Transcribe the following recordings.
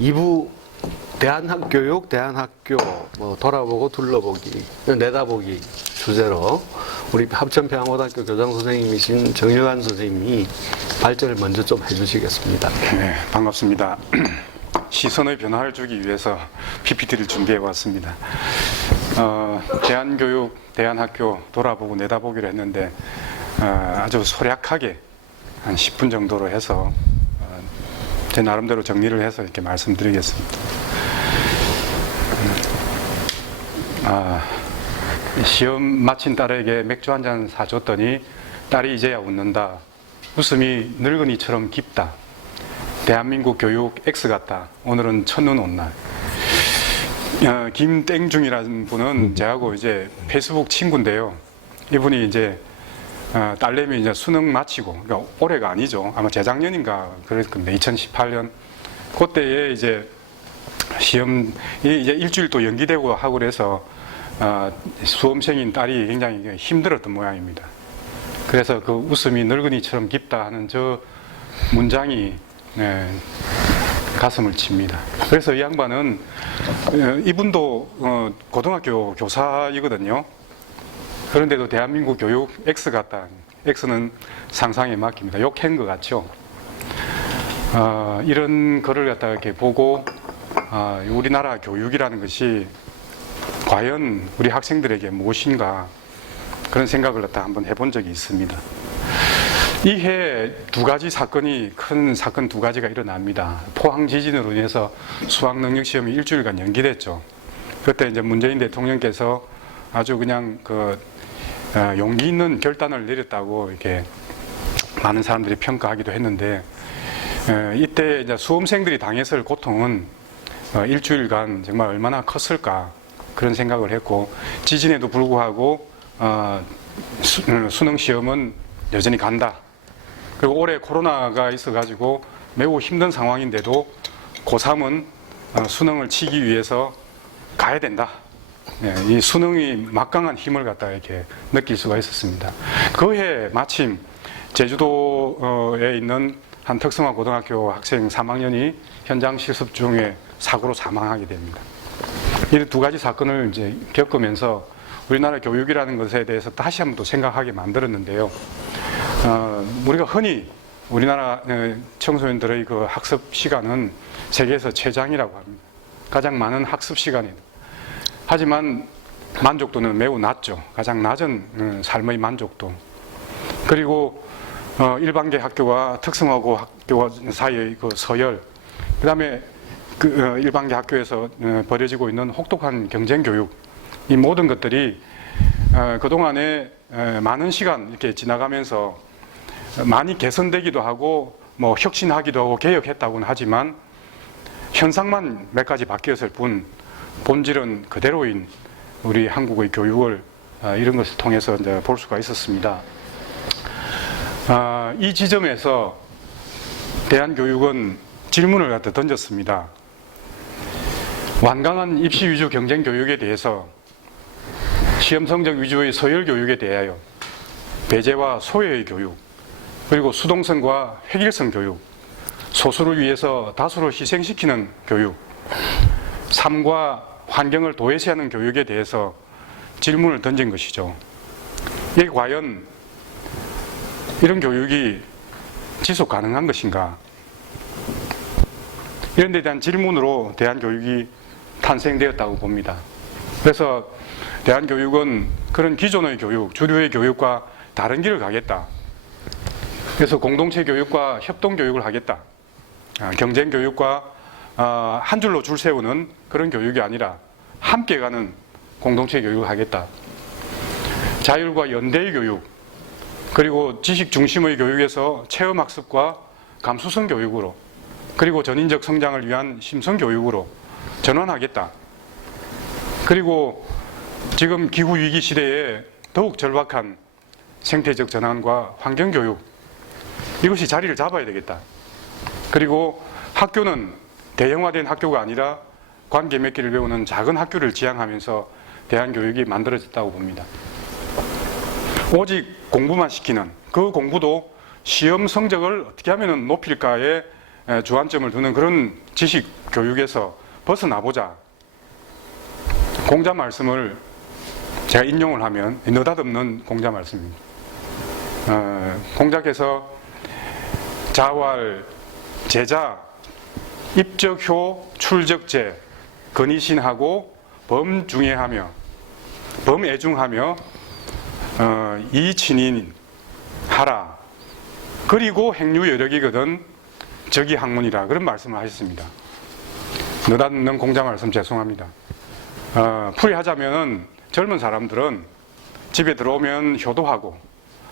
2부 대한교육, 대한학교, 돌아보고 둘러보기, 내다보기 주제로 우리 합천평화고등학교 교장선생님이신 정일환 선생님이 발제를 먼저 좀 해주시겠습니다. 네, 반갑습니다. 시선의 변화를 주기 위해서 PPT를 준비해 왔습니다. 대한교육, 대한학교 돌아보고 내다보기로 했는데 아주 소략하게 한 10분 정도로 해서 제 나름대로 정리를 해서 이렇게 말씀드리겠습니다. 시험 마친 딸에게 맥주 한 잔 사줬더니 딸이 이제야 웃는다. 웃음이 늙은이처럼 깊다. 대한민국 교육 X 같다. 오늘은 첫눈 온 날. 김땡중이라는 분은 저하고 이제 페이스북 친구인데요. 이분이 이제 딸내미 이제 수능 마치고, 그러니까 올해가 아니죠. 아마 재작년인가 그럴 겁니다. 2018년. 그때에 이제 시험이 이제 일주일 또 연기되고 하고 그래서 수험생인 딸이 굉장히 힘들었던 모양입니다. 그래서 그 웃음이 늙은이처럼 깊다 하는 저 문장이 가슴을 칩니다. 그래서 이 양반은 이분도 고등학교 교사이거든요. 그런데도 대한민국 교육 X 같다. X는 상상에 맡깁니다. 욕한 것 같죠. 이런 글을 갖다가 이렇게 보고 우리나라 교육이라는 것이 과연 우리 학생들에게 무엇인가 그런 생각을 갖다 한번 해본 적이 있습니다. 이해 두 가지 사건이 큰 사건 두 가지가 일어납니다. 포항 지진으로 인해서 수학 능력 시험이 일주일간 연기됐죠. 그때 이제 문재인 대통령께서 아주 그냥 용기 있는 결단을 내렸다고 이렇게 많은 사람들이 평가하기도 했는데 이때 이제 수험생들이 당했을 고통은 일주일간 정말 얼마나 컸을까 그런 생각을 했고 지진에도 불구하고 수능 시험은 여전히 간다. 그리고 올해 코로나가 있어가지고 매우 힘든 상황인데도 고3은 수능을 치기 위해서 가야 된다. 이 수능이 막강한 힘을 갖다 이렇게 느낄 수가 있었습니다. 그해 마침 제주도에 있는 한 특성화 고등학교 학생 3학년이 현장 실습 중에 사고로 사망하게 됩니다. 이 두 가지 사건을 이제 겪으면서 우리나라 교육이라는 것에 대해서 다시 한번 또 생각하게 만들었는데요. 우리가 흔히 우리나라 청소년들의 그 학습 시간은 세계에서 최장이라고 합니다. 가장 많은 학습 시간입니다. 하지만 만족도는 매우 낮죠. 가장 낮은 삶의 만족도. 그리고 일반계 학교와 특성화고 학교 사이의 그 서열, 그 다음에 일반계 학교에서 벌여지고 있는 혹독한 경쟁 교육, 이 모든 것들이 그동안에 많은 시간 이렇게 지나가면서 많이 개선되기도 하고 혁신하기도 하고 개혁했다고는 하지만 현상만 몇 가지 바뀌었을 뿐 본질은 그대로인 우리 한국의 교육을 이런 것을 통해서 이제 볼 수가 있었습니다. 이 지점에서 대한교육은 질문을 갖다 던졌습니다. 완강한 입시 위주 경쟁 교육에 대해서 시험 성적 위주의 서열 교육에 대하여 배제와 소외의 교육, 그리고 수동성과 획일성 교육, 소수를 위해서 다수를 희생시키는 교육, 삶과 환경을 도외시하는 교육에 대해서 질문을 던진 것이죠. 이게 과연 이런 교육이 지속 가능한 것인가? 이런 데 대한 질문으로 대한교육이 탄생되었다고 봅니다. 그래서 대한교육은 그런 기존의 교육, 주류의 교육과 다른 길을 가겠다. 그래서 공동체 교육과 협동 교육을 하겠다. 경쟁 교육과 한 줄로 줄 세우는 그런 교육이 아니라 함께 가는 공동체 교육을 하겠다. 자율과 연대의 교육, 그리고 지식 중심의 교육에서 체험학습과 감수성 교육으로, 그리고 전인적 성장을 위한 심성 교육으로 전환하겠다. 그리고 지금 기후위기 시대에 더욱 절박한 생태적 전환과 환경교육, 이것이 자리를 잡아야 되겠다. 그리고 학교는 대형화된 학교가 아니라 관계 맺기를 배우는 작은 학교를 지향하면서 대한교육이 만들어졌다고 봅니다. 오직 공부만 시키는, 그 공부도 시험 성적을 어떻게 하면 높일까에 주안점을 두는 그런 지식 교육에서 벗어나보자. 공자 말씀을 제가 인용을 하면 느닷없는 공자 말씀입니다. 공자께서 자활, 제자, 입적효, 출적제, 근이신하고 범중애하며 범애중하며 이친인 하라. 그리고 행유 여력이거든 적이학문이라 그런 말씀을 하셨습니다. 느닷없는 공자 말씀 죄송합니다. 풀이하자면 젊은 사람들은 집에 들어오면 효도하고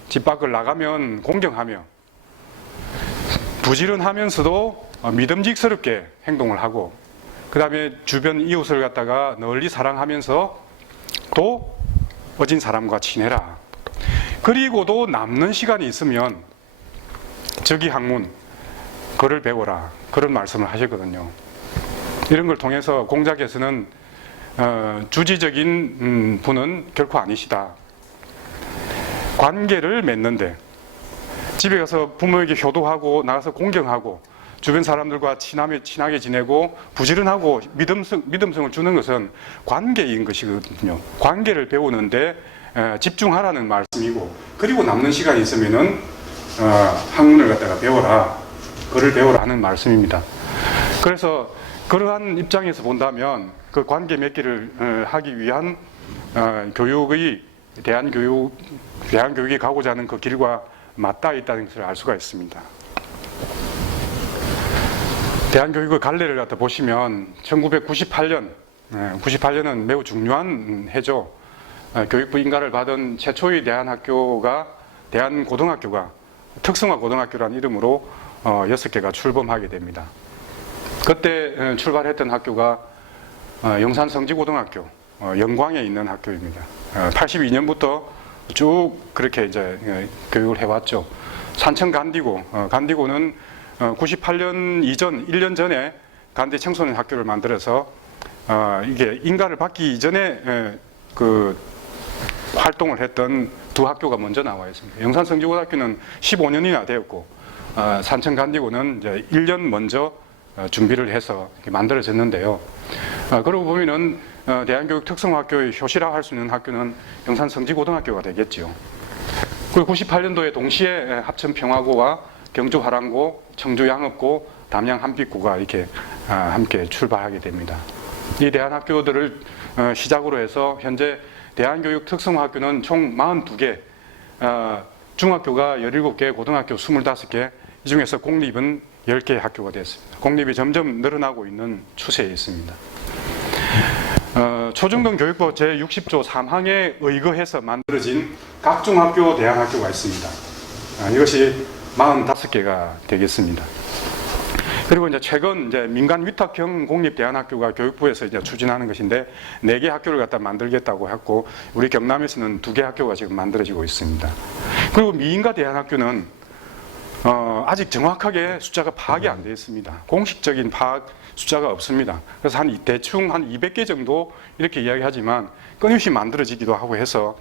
집 밖을 나가면 공경하며 부지런하면서도 믿음직스럽게 행동을 하고 그 다음에 주변 이웃을 갖다가 널리 사랑하면서 또 어진 사람과 친해라. 그리고도 남는 시간이 있으면 적이학문 글을 배워라. 그런 말씀을 하셨거든요. 이런 걸 통해서 공자께서는 주지적인 분은 결코 아니시다. 관계를 맺는데 집에 가서 부모에게 효도하고 나가서 공경하고 주변 사람들과 친하게 지내고 부지런하고 믿음성을 주는 것은 관계인 것이거든요. 관계를 배우는데 집중하라는 말씀이고 그리고 남는 시간이 있으면은 학문을 갖다가 배워라. 글을 배워라 하는 말씀입니다. 그래서 그러한 입장에서 본다면 그 관계 맺기를 하기 위한 교육의 대한교육이 가고자 하는 그 길과 맞닿아 있다는 것을 알 수가 있습니다. 대한교육의 갈래를 갖다 보시면 1998년, 98년은 매우 중요한 해죠. 교육부 인가를 받은 최초의 대한고등학교가 특성화고등학교라는 이름으로 6개가 출범하게 됩니다. 그때 출발했던 학교가 영산성지고등학교, 영광에 있는 학교입니다. 82년부터 쭉 그렇게 이제 교육을 해왔죠. 산청간디고, 간디고는 98년 이전, 1년 전에 간디 청소년 학교를 만들어서 이게 인가를 받기 이전에 그 활동을 했던 두 학교가 먼저 나와 있습니다. 영산성지고등학교는 15년이나 되었고, 산청간디고는 이제 1년 먼저 준비를 해서 이렇게 만들어졌는데요. 그러고 보면은 대한교육 특성화학교의 효시라 할 수 있는 학교는 영산성지고등학교가 되겠죠. 그리고 98년도에 동시에 합천평화고와 경주화랑고, 청주양업고, 담양한빛고가 이렇게 함께 출발하게 됩니다. 이 대한학교들을 시작으로 해서 현재 대한교육 특성화학교는 총 42개, 중학교가 17개, 고등학교 25개, 이 중에서 공립은 10개의 학교가 됐습니다. 공립이 점점 늘어나고 있는 추세에 있습니다. 초중등 교육법 제60조 3항에 의거해서 만들어진 각중학교 대안학교가 있습니다. 이것이 45개가 되겠습니다. 그리고 이제 최근 이제 민간 위탁형 공립 대안학교가 교육부에서 이제 추진하는 것인데 4개 학교를 갖다 만들겠다고 했고 우리 경남에서는 2개 학교가 지금 만들어지고 있습니다. 그리고 미인가 대안학교는 아직 정확하게 숫자가 파악이 안 되어 있습니다. 공식적인 파악 숫자가 없습니다. 그래서 대충 한 200개 정도 이렇게 이야기하지만 끊임없이 만들어지기도 하고 해서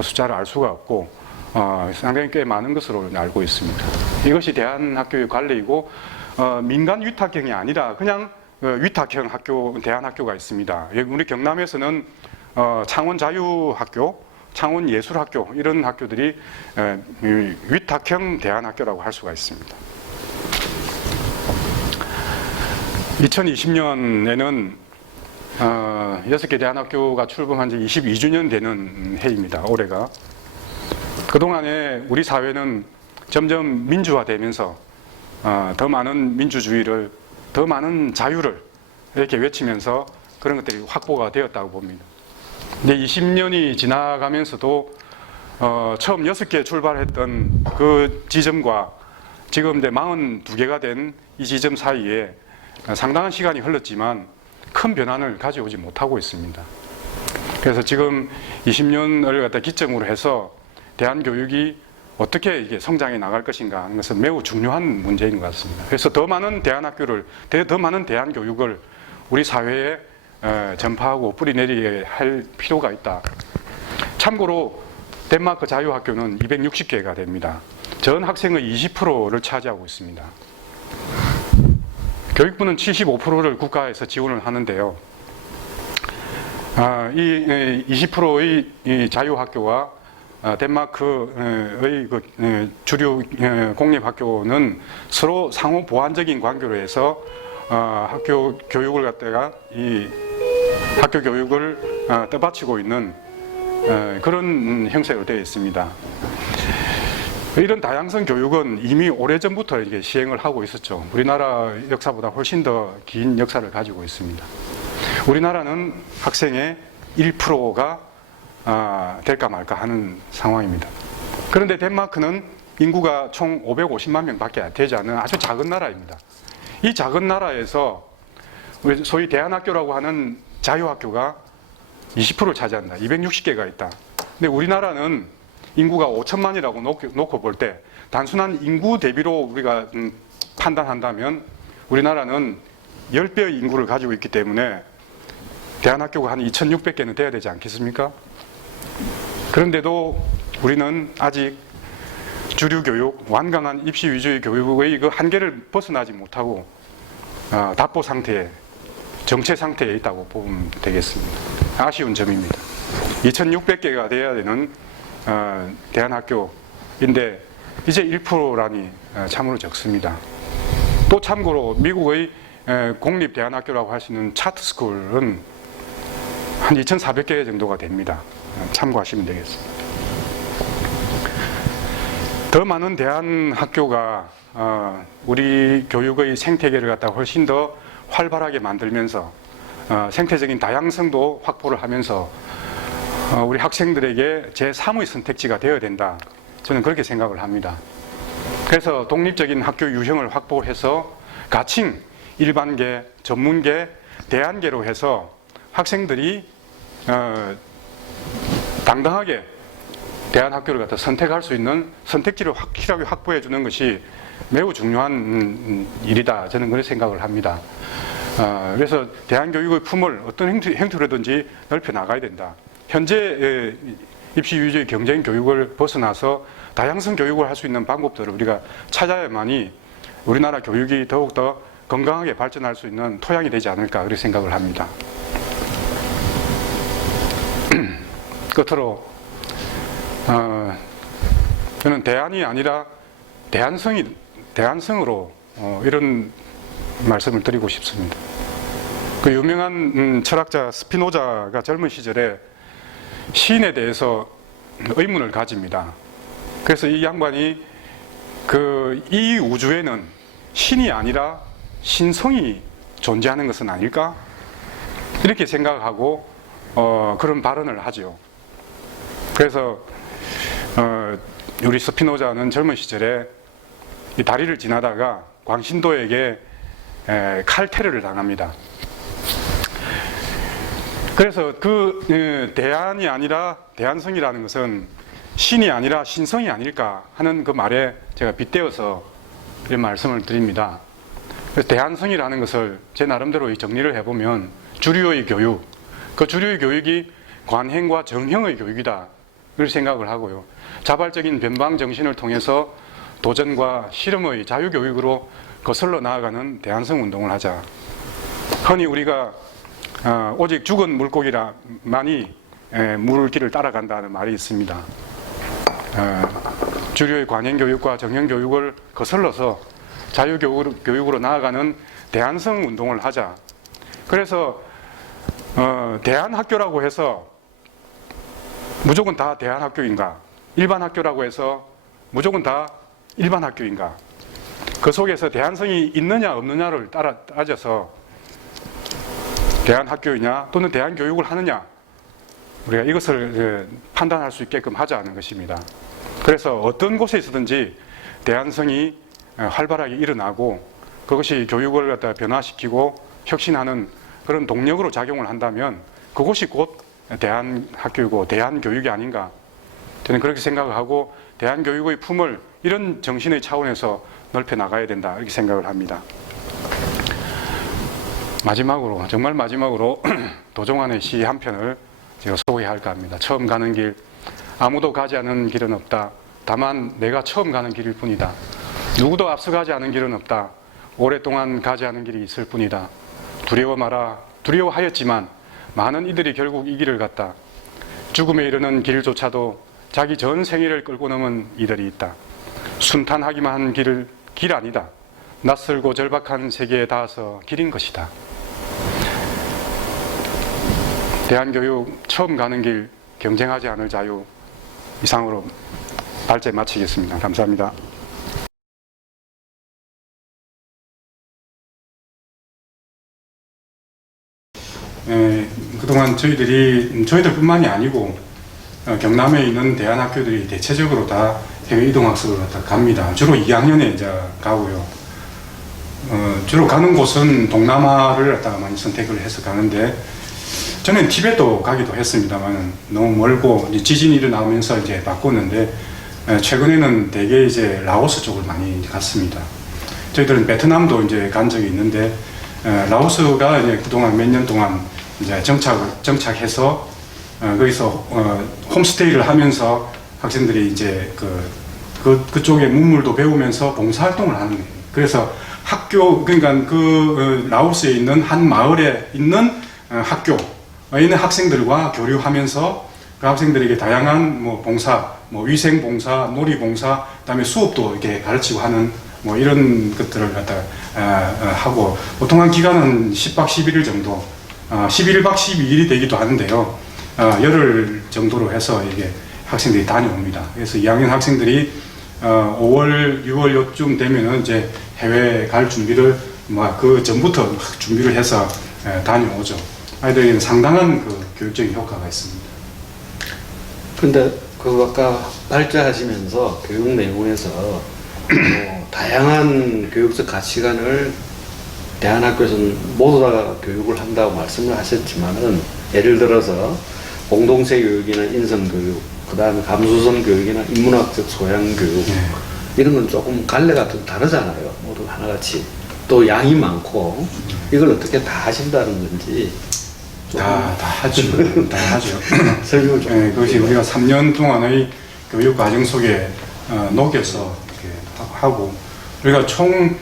숫자를 알 수가 없고 상당히 꽤 많은 것으로 알고 있습니다. 이것이 대한학교의 관례이고 민간 위탁형이 아니라 그냥 위탁형 학교, 대안학교가 있습니다. 우리 경남에서는 창원자유학교, 창원예술학교 이런 학교들이 위탁형 대안학교라고 할 수가 있습니다. 2020년에는 6개 대안학교가 출범한 지 22주년 되는 해입니다. 올해가. 그동안에 우리 사회는 점점 민주화되면서 더 많은 민주주의를, 더 많은 자유를 이렇게 외치면서 그런 것들이 확보가 되었다고 봅니다. 이제 20년이 지나가면서도 처음 6개 출발했던 그 지점과 지금 이제 42개가 된 이 지점 사이에 상당한 시간이 흘렀지만 큰 변화를 가져오지 못하고 있습니다. 그래서 지금 20년을 갖다 기점으로 해서 대한교육이 어떻게 이게 성장해 나갈 것인가 하는 것은 매우 중요한 문제인 것 같습니다. 그래서 더 많은 대안학교를, 더 많은 대안교육을 우리 사회에 전파하고 뿌리내리게 할 필요가 있다. 참고로 덴마크 자유학교는 260개가 됩니다. 전 학생의 20%를 차지하고 있습니다. 교육부는 75%를 국가에서 지원을 하는데요. 이 20%의 이 자유학교와 덴마크의 주류 공립학교는 서로 상호 보완적인 관계로 해서 학교 교육을 갖다가 이 학교 교육을 떠받치고 있는 그런 형태로 되어 있습니다. 이런 다양성 교육은 이미 오래전부터 이게 시행을 하고 있었죠. 우리나라 역사보다 훨씬 더 긴 역사를 가지고 있습니다. 우리나라는 학생의 1%가 될까 말까 하는 상황입니다. 그런데 덴마크는 인구가 총 550만 명밖에 되지 않는 아주 작은 나라입니다. 이 작은 나라에서 소위 대안학교라고 하는 자유학교가 20%를 차지한다. 260개가 있다. 근데 우리나라는 인구가 5천만이라고 놓고 볼 때 단순한 인구 대비로 우리가 판단한다면 우리나라는 10배의 인구를 가지고 있기 때문에 대안학교가 한 2,600개는 돼야 되지 않겠습니까? 그런데도 우리는 아직 주류 교육, 완강한 입시 위주의 교육의 그 한계를 벗어나지 못하고 답보 상태에, 정체 상태에 있다고 보면 되겠습니다. 아쉬운 점입니다. 2,600개가 돼야 되는 대안학교인데 이제 1%라니 참으로 적습니다. 또 참고로 미국의 공립 대안학교라고 할 수 있는 차트스쿨은 한 2,400개 정도가 됩니다. 참고하시면 되겠습니다. 더 많은 대안학교가 우리 교육의 생태계를 갖다 훨씬 더 활발하게 만들면서 생태적인 다양성도 확보를 하면서 우리 학생들에게 제3의 선택지가 되어야 된다. 저는 그렇게 생각을 합니다. 그래서 독립적인 학교 유형을 확보해서 가칭, 일반계, 전문계, 대안계로 해서 학생들이 당당하게 대안학교를 갖다 선택할 수 있는 선택지를 확실하게 확보해 주는 것이 매우 중요한 일이다. 저는 그렇게 생각을 합니다. 그래서 대안교육의 품을 어떤 형태로든지 넓혀 나가야 된다. 현재 입시 위주의 경쟁 교육을 벗어나서 다양성 교육을 할 수 있는 방법들을 우리가 찾아야만이 우리나라 교육이 더욱더 건강하게 발전할 수 있는 토양이 되지 않을까 그렇게 생각을 합니다. 끝으로 저는 대안이 아니라 대안성으로 이런 말씀을 드리고 싶습니다. 그 유명한 철학자 스피노자가 젊은 시절에 신에 대해서 의문을 가집니다. 그래서 이 양반이 이 우주에는 신이 아니라 신성이 존재하는 것은 아닐까? 이렇게 생각하고 그런 발언을 하죠. 그래서 우리 스피노자는 젊은 시절에 이 다리를 지나다가 광신도에게 칼테르를 당합니다. 그래서 대안이 아니라 대안성이라는 것은 신이 아니라 신성이 아닐까 하는 그 말에 제가 빗대어서 이런 말씀을 드립니다. 그래서 대안성이라는 것을 제 나름대로 정리를 해보면 주류의 교육, 그 주류의 교육이 관행과 정형의 교육이다. 그렇게 생각을 하고요. 자발적인 변방 정신을 통해서 도전과 실험의 자유교육으로 거슬러 나아가는 대안성 운동을 하자. 흔히 우리가 오직 죽은 물고기라만이 물길을 따라간다는 말이 있습니다. 주류의 관행교육과 정형교육을 거슬러서 자유교육으로 나아가는 대안성 운동을 하자. 그래서 대안학교라고 해서 무조건 다 대안학교인가? 일반 학교라고 해서 무조건 다 일반 학교인가? 그 속에서 대안성이 있느냐 없느냐를 따져서 대안학교이냐 또는 대안교육을 하느냐 우리가 이것을 판단할 수 있게끔 하자는 것입니다. 그래서 어떤 곳에 있든지 대안성이 활발하게 일어나고 그것이 교육을 갖다 변화시키고 혁신하는 그런 동력으로 작용을 한다면 그곳이 곧 대안학교이고 대안교육이 아닌가 저는 그렇게 생각을 하고 대안교육의 품을 이런 정신의 차원에서 넓혀 나가야 된다 이렇게 생각을 합니다. 마지막으로 정말 마지막으로 도종환의 시 한 편을 제가 소개할까 합니다. 처음 가는 길 아무도 가지 않은 길은 없다. 다만 내가 처음 가는 길일 뿐이다. 누구도 앞서가지 않은 길은 없다. 오랫동안 가지 않은 길이 있을 뿐이다. 두려워 마라. 두려워하였지만 많은 이들이 결국 이 길을 갔다. 죽음에 이르는 길조차도 자기 전 생애를 끌고 넘은 이들이 있다. 순탄하기만 한 길 아니다. 낯설고 절박한 세계에 닿아서 길인 것이다. 대한교육 처음 가는 길, 경쟁하지 않을 자유. 이상으로 발제 마치겠습니다. 감사합니다. 그동안 저희들뿐만이 아니고 경남에 있는 대안학교들이 대체적으로 다 해외 이동학습을 갑니다. 주로 2학년에 이제 가고요. 주로 가는 곳은 동남아를 많이 선택을 해서 가는데, 저는 티베트도 가기도 했습니다만 너무 멀고 지진이 일어나면서 이제 바꿨는데, 최근에는 대개 이제 라오스 쪽을 많이 갔습니다. 저희들은 베트남도 이제 간 적이 있는데, 라오스가 이제 그동안 몇 년 동안 이제 정착해서 거기서 홈스테이를 하면서 학생들이 이제 그쪽의 문물도 배우면서 봉사활동을 하는 거예요. 그래서 그러니까 라오스에 있는 한 마을에 있는 학교에 있는 학생들과 교류하면서 그 학생들에게 다양한 봉사, 위생봉사, 놀이봉사, 그다음에 수업도 이렇게 가르치고 하는 이런 것들을 하고, 보통 한 기간은 10박 11일 정도, 11박 12일이 되기도 하는데요. 열흘 정도로 해서 이게 학생들이 다녀옵니다. 그래서 2학년 학생들이 5월, 6월 요쯤 되면은 이제 해외 갈 준비를 그 전부터 준비를 해서 다녀오죠. 아이들에게는 상당한 교육적인 효과가 있습니다. 근데 아까 발제하시면서 교육 내용에서 다양한 교육적 가치관을 대안학교에서는 모두 다 교육을 한다고 말씀을 하셨지만은, 예를 들어서 공동체 교육이나 인성교육, 그 다음에 감수성 교육이나 인문학적 소양 교육, 이런 건 조금 갈래가 좀 다르잖아요. 모두 하나같이. 또 양이 많고, 이걸 어떻게 다 하신다는 건지. 다 하죠. 다 하죠. 설명을 좀. 그것이 우리가 3년 동안의 교육 과정 속에 녹여서 이렇게 하고, 우리가 총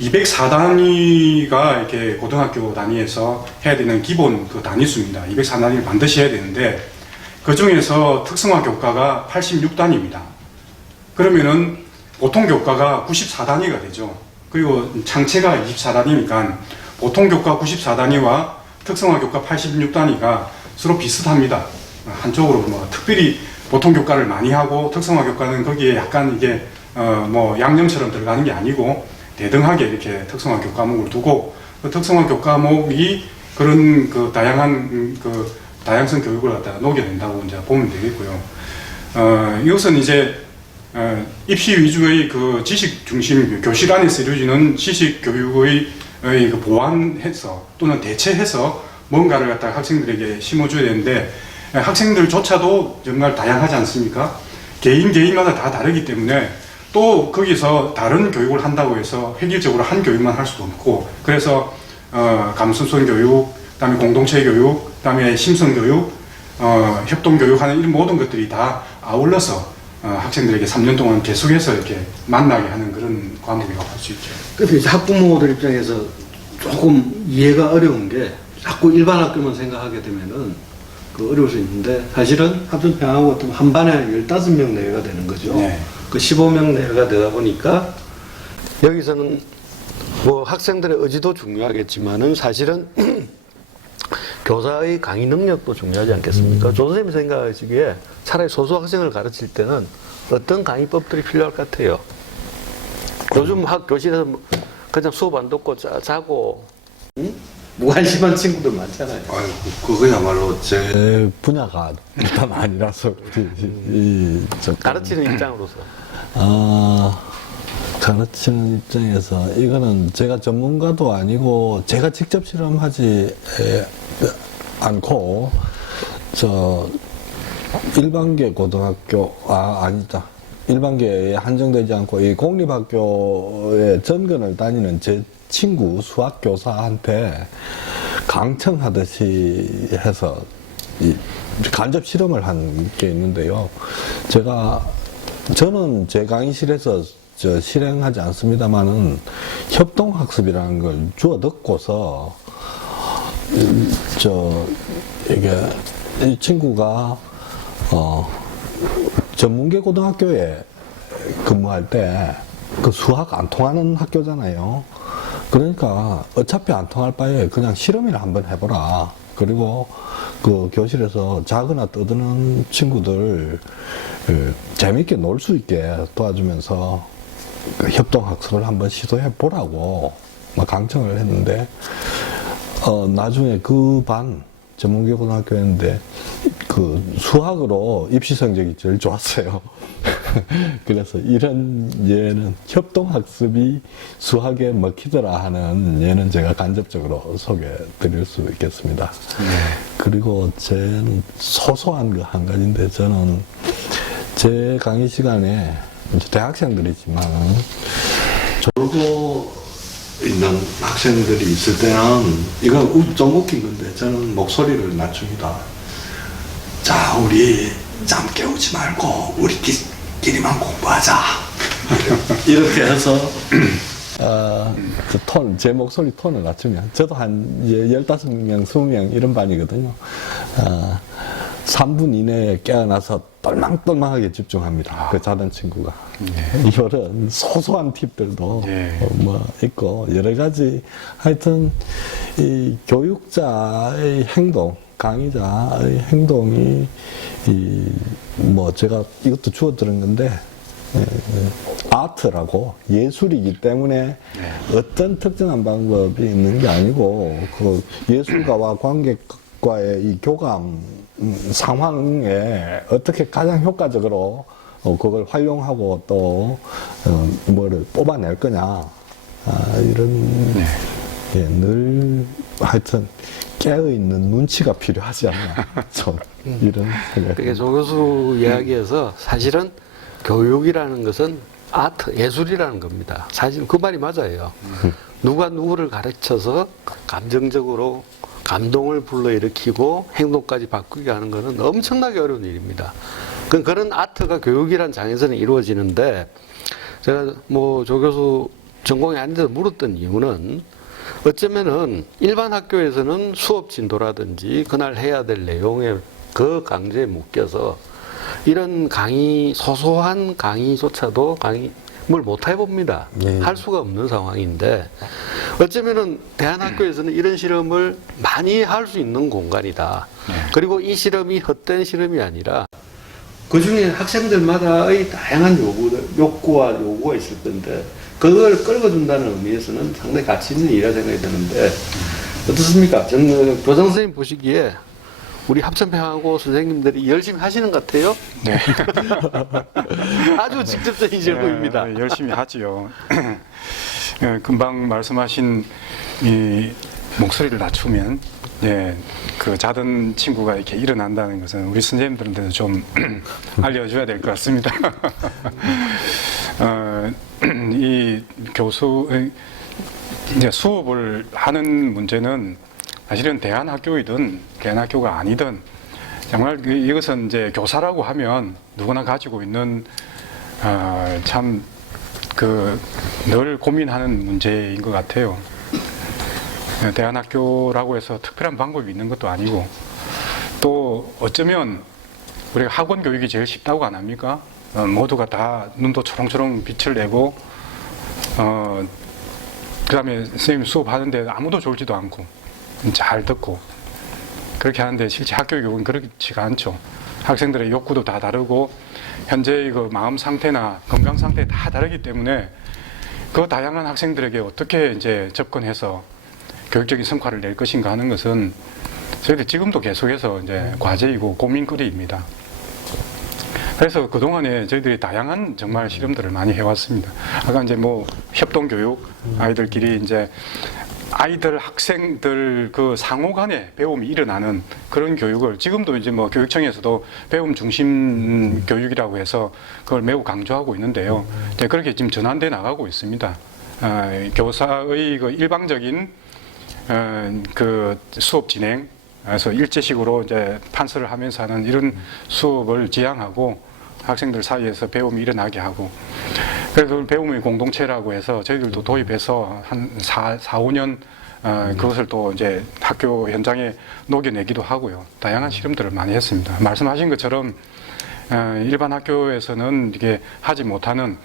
204단위가 이렇게 고등학교 단위에서 해야 되는 기본 단위수입니다. 204단위를 반드시 해야 되는데, 그 중에서 특성화 교과가 86단위입니다. 그러면은 보통 교과가 94단위가 되죠. 그리고 창체가 24단위니까 보통 교과 94단위와 특성화 교과 86단위가 서로 비슷합니다. 한쪽으로 특별히 보통 교과를 많이 하고 특성화 교과는 거기에 약간 이게 양념처럼 들어가는 게 아니고 대등하게 이렇게 특성화 교과목을 두고, 그 특성화 교과목이 그런 다양한 다양성 교육을 녹여낸다고 이제 보면 되겠고요. 이것은 이제 입시 위주의 지식 중심 교실 안에서 이루어지는 지식 교육의 보완해서 또는 대체해서 뭔가를 학생들에게 심어줘야 되는데, 학생들조차도 정말 다양하지 않습니까? 개인마다 다 다르기 때문에 또 거기서 다른 교육을 한다고 해서 획일적으로 한 교육만 할 수도 없고, 그래서 감수성 교육, 그다음에 공동체 교육, 그다음에 심성 교육, 협동 교육하는 이런 모든 것들이 다 아울러서 학생들에게 3년 동안 계속해서 이렇게 만나게 하는 그런 과목이라고 할 수 있죠. 근데 이제 학부모들 입장에서 조금 이해가 어려운 게, 자꾸 일반 학교만 생각하게 되면은 어려울 수 있는데, 사실은 합천평화고 같은 한 반에 15명 내외가 되는 거죠. 네. 15명 내외가 되다 보니까 여기서는 학생들의 의지도 중요하겠지만은 사실은 교사의 강의 능력도 중요하지 않겠습니까? 조 선생님이 생각하시기에 차라리 소수 학생을 가르칠 때는 어떤 강의법들이 필요할 것 같아요? 요즘 교실에서 그냥 수업 안 듣고 자고 무관심한 친구들 많잖아요. 그거야말로 제 분야가 일단 아니라서 가르치는 입장으로서. 가르치는 입장에서 이거는 제가 전문가도 아니고 제가 직접 실험하지 않고 일반계 고등학교 아니다. 일반계에 한정되지 않고 이 공립학교에 전근을 다니는 제 친구 수학교사한테 강청하듯이 해서 간접 실험을 한 게 있는데요. 저는 제 강의실에서 실행하지 않습니다만은 협동학습이라는 걸 주워 듣고서 이게 이 친구가 전문계 고등학교에 근무할 때 그 수학 안 통하는 학교잖아요. 그러니까 어차피 안 통할 바에 그냥 실험이나 한번 해보라. 그리고 그 교실에서 자거나 떠드는 친구들 재밌게 놀 수 있게 도와주면서 그 협동학습을 한번 시도해 보라고 막 강청을 했는데 나중에 그 반 전문계 고등학교였는데 그 수학으로 입시 성적이 제일 좋았어요. 그래서 이런 예는 협동학습이 수학에 먹히더라 하는 예는 제가 간접적으로 소개해 드릴 수 있겠습니다. 그리고 저는 소소한 거 한 가지인데, 저는 제 강의 시간에 이제 대학생들이지만 졸고 있는 학생들이 있을 때는 이건 좀 웃긴 건데 저는 목소리를 낮춥니다. 자, 우리 잠 깨우지 말고 우리끼리만 공부하자. 이렇게 해서 제 목소리 톤을 낮추면, 저도 한 15명, 20명 이런 반이거든요. 3분 이내에 깨어나서 똘망똘망하게 집중합니다. 그 자던 친구가. 이런 소소한 팁들도 뭐 있고, 여러 가지, 하여튼, 이 교육자의 행동, 강의자의 행동이, 뭐 제가 이것도 주워 들은 건데, 아트라고 예술이기 때문에 어떤 특정한 방법이 있는 게 아니고, 그 예술가와 관객과의 이 교감 상황에 어떻게 가장 효과적으로 그걸 활용하고 또 뭐를 뽑아낼 거냐, 이런 늘 하여튼 깨어있는 눈치가 필요하지 않나, 좀 이런 생각. 그게 조 교수 이야기에서 사실은 교육이라는 것은 아트, 예술이라는 겁니다. 사실 그 말이 맞아요. 누가 누구를 가르쳐서 감정적으로 감동을 불러일으키고 행동까지 바꾸게 하는 것은 엄청나게 어려운 일입니다. 그런 아트가 교육이라는 장에서는 이루어지는데, 제가 뭐 조 교수 전공이 아닌데도 물었던 이유는, 어쩌면은 일반 학교에서는 수업 진도라든지 그날 해야 될 내용에 그 강제에 묶여서 이런 강의, 소소한 강의조차도 강의를 못 해봅니다. 할 수가 없는 상황인데, 어쩌면은 대한학교에서는 이런 실험을 많이 할 수 있는 공간이다. 그리고 이 실험이 헛된 실험이 아니라 그 중에 학생들마다의 다양한 욕구와 요구가 있을 건데, 그걸 끌어준다는 의미에서는 상당히 가치 있는 일이라 생각이 드는데, 어떻습니까? 교장 선생님 보시기에 우리 합천평하고 선생님들이 열심히 하시는 것 같아요? 네. 아주 직접적인 질문입니다. 열심히 하지요. 금방 말씀하신 이 목소리를 낮추면, 그 자던 친구가 이렇게 일어난다는 것은 우리 선생님들한테도 좀 알려줘야 될 것 같습니다. 이 이제 수업을 하는 문제는 사실은 대안학교이든 대안학교가 아니든, 정말 이것은 이제 교사라고 하면 누구나 가지고 있는 참 늘 고민하는 문제인 것 같아요. 대안학교라고 해서 특별한 방법이 있는 것도 아니고, 또 어쩌면 우리가 학원 교육이 제일 쉽다고 안 합니까? 모두가 다 눈도 초롱초롱 빛을 내고, 그 다음에 선생님 수업하는데 아무도 졸지도 않고 잘 듣고 그렇게 하는데, 실제 학교 교육은 그렇지가 않죠. 학생들의 욕구도 다 다르고 현재의 그 마음 상태나 건강 상태 다 다르기 때문에, 그 다양한 학생들에게 어떻게 이제 접근해서 교육적인 성과를 낼 것인가 하는 것은 저희들 지금도 계속해서 이제 과제이고 고민거리입니다. 그래서 그동안에 저희들이 다양한 정말 실험들을 많이 해왔습니다. 아까 이제 뭐 협동교육, 아이들끼리 이제 학생들 그 상호 간에 배움이 일어나는 그런 교육을 지금도 이제 뭐 교육청에서도 배움 중심 교육이라고 해서 그걸 매우 강조하고 있는데요. 그렇게 지금 전환돼 나가고 있습니다. 교사의 그 일방적인 그 수업 진행, 그래서 일제식으로 이제 판서를 하면서 하는 이런 수업을 지향하고 학생들 사이에서 배움이 일어나게 하고, 그래서 배움의 공동체라고 해서 저희들도 도입해서 한 5년 그것을 또 이제 학교 현장에 녹여내기도 하고요. 다양한 실험들을 많이 했습니다. 말씀하신 것처럼 일반 학교에서는 이게 하지 못하는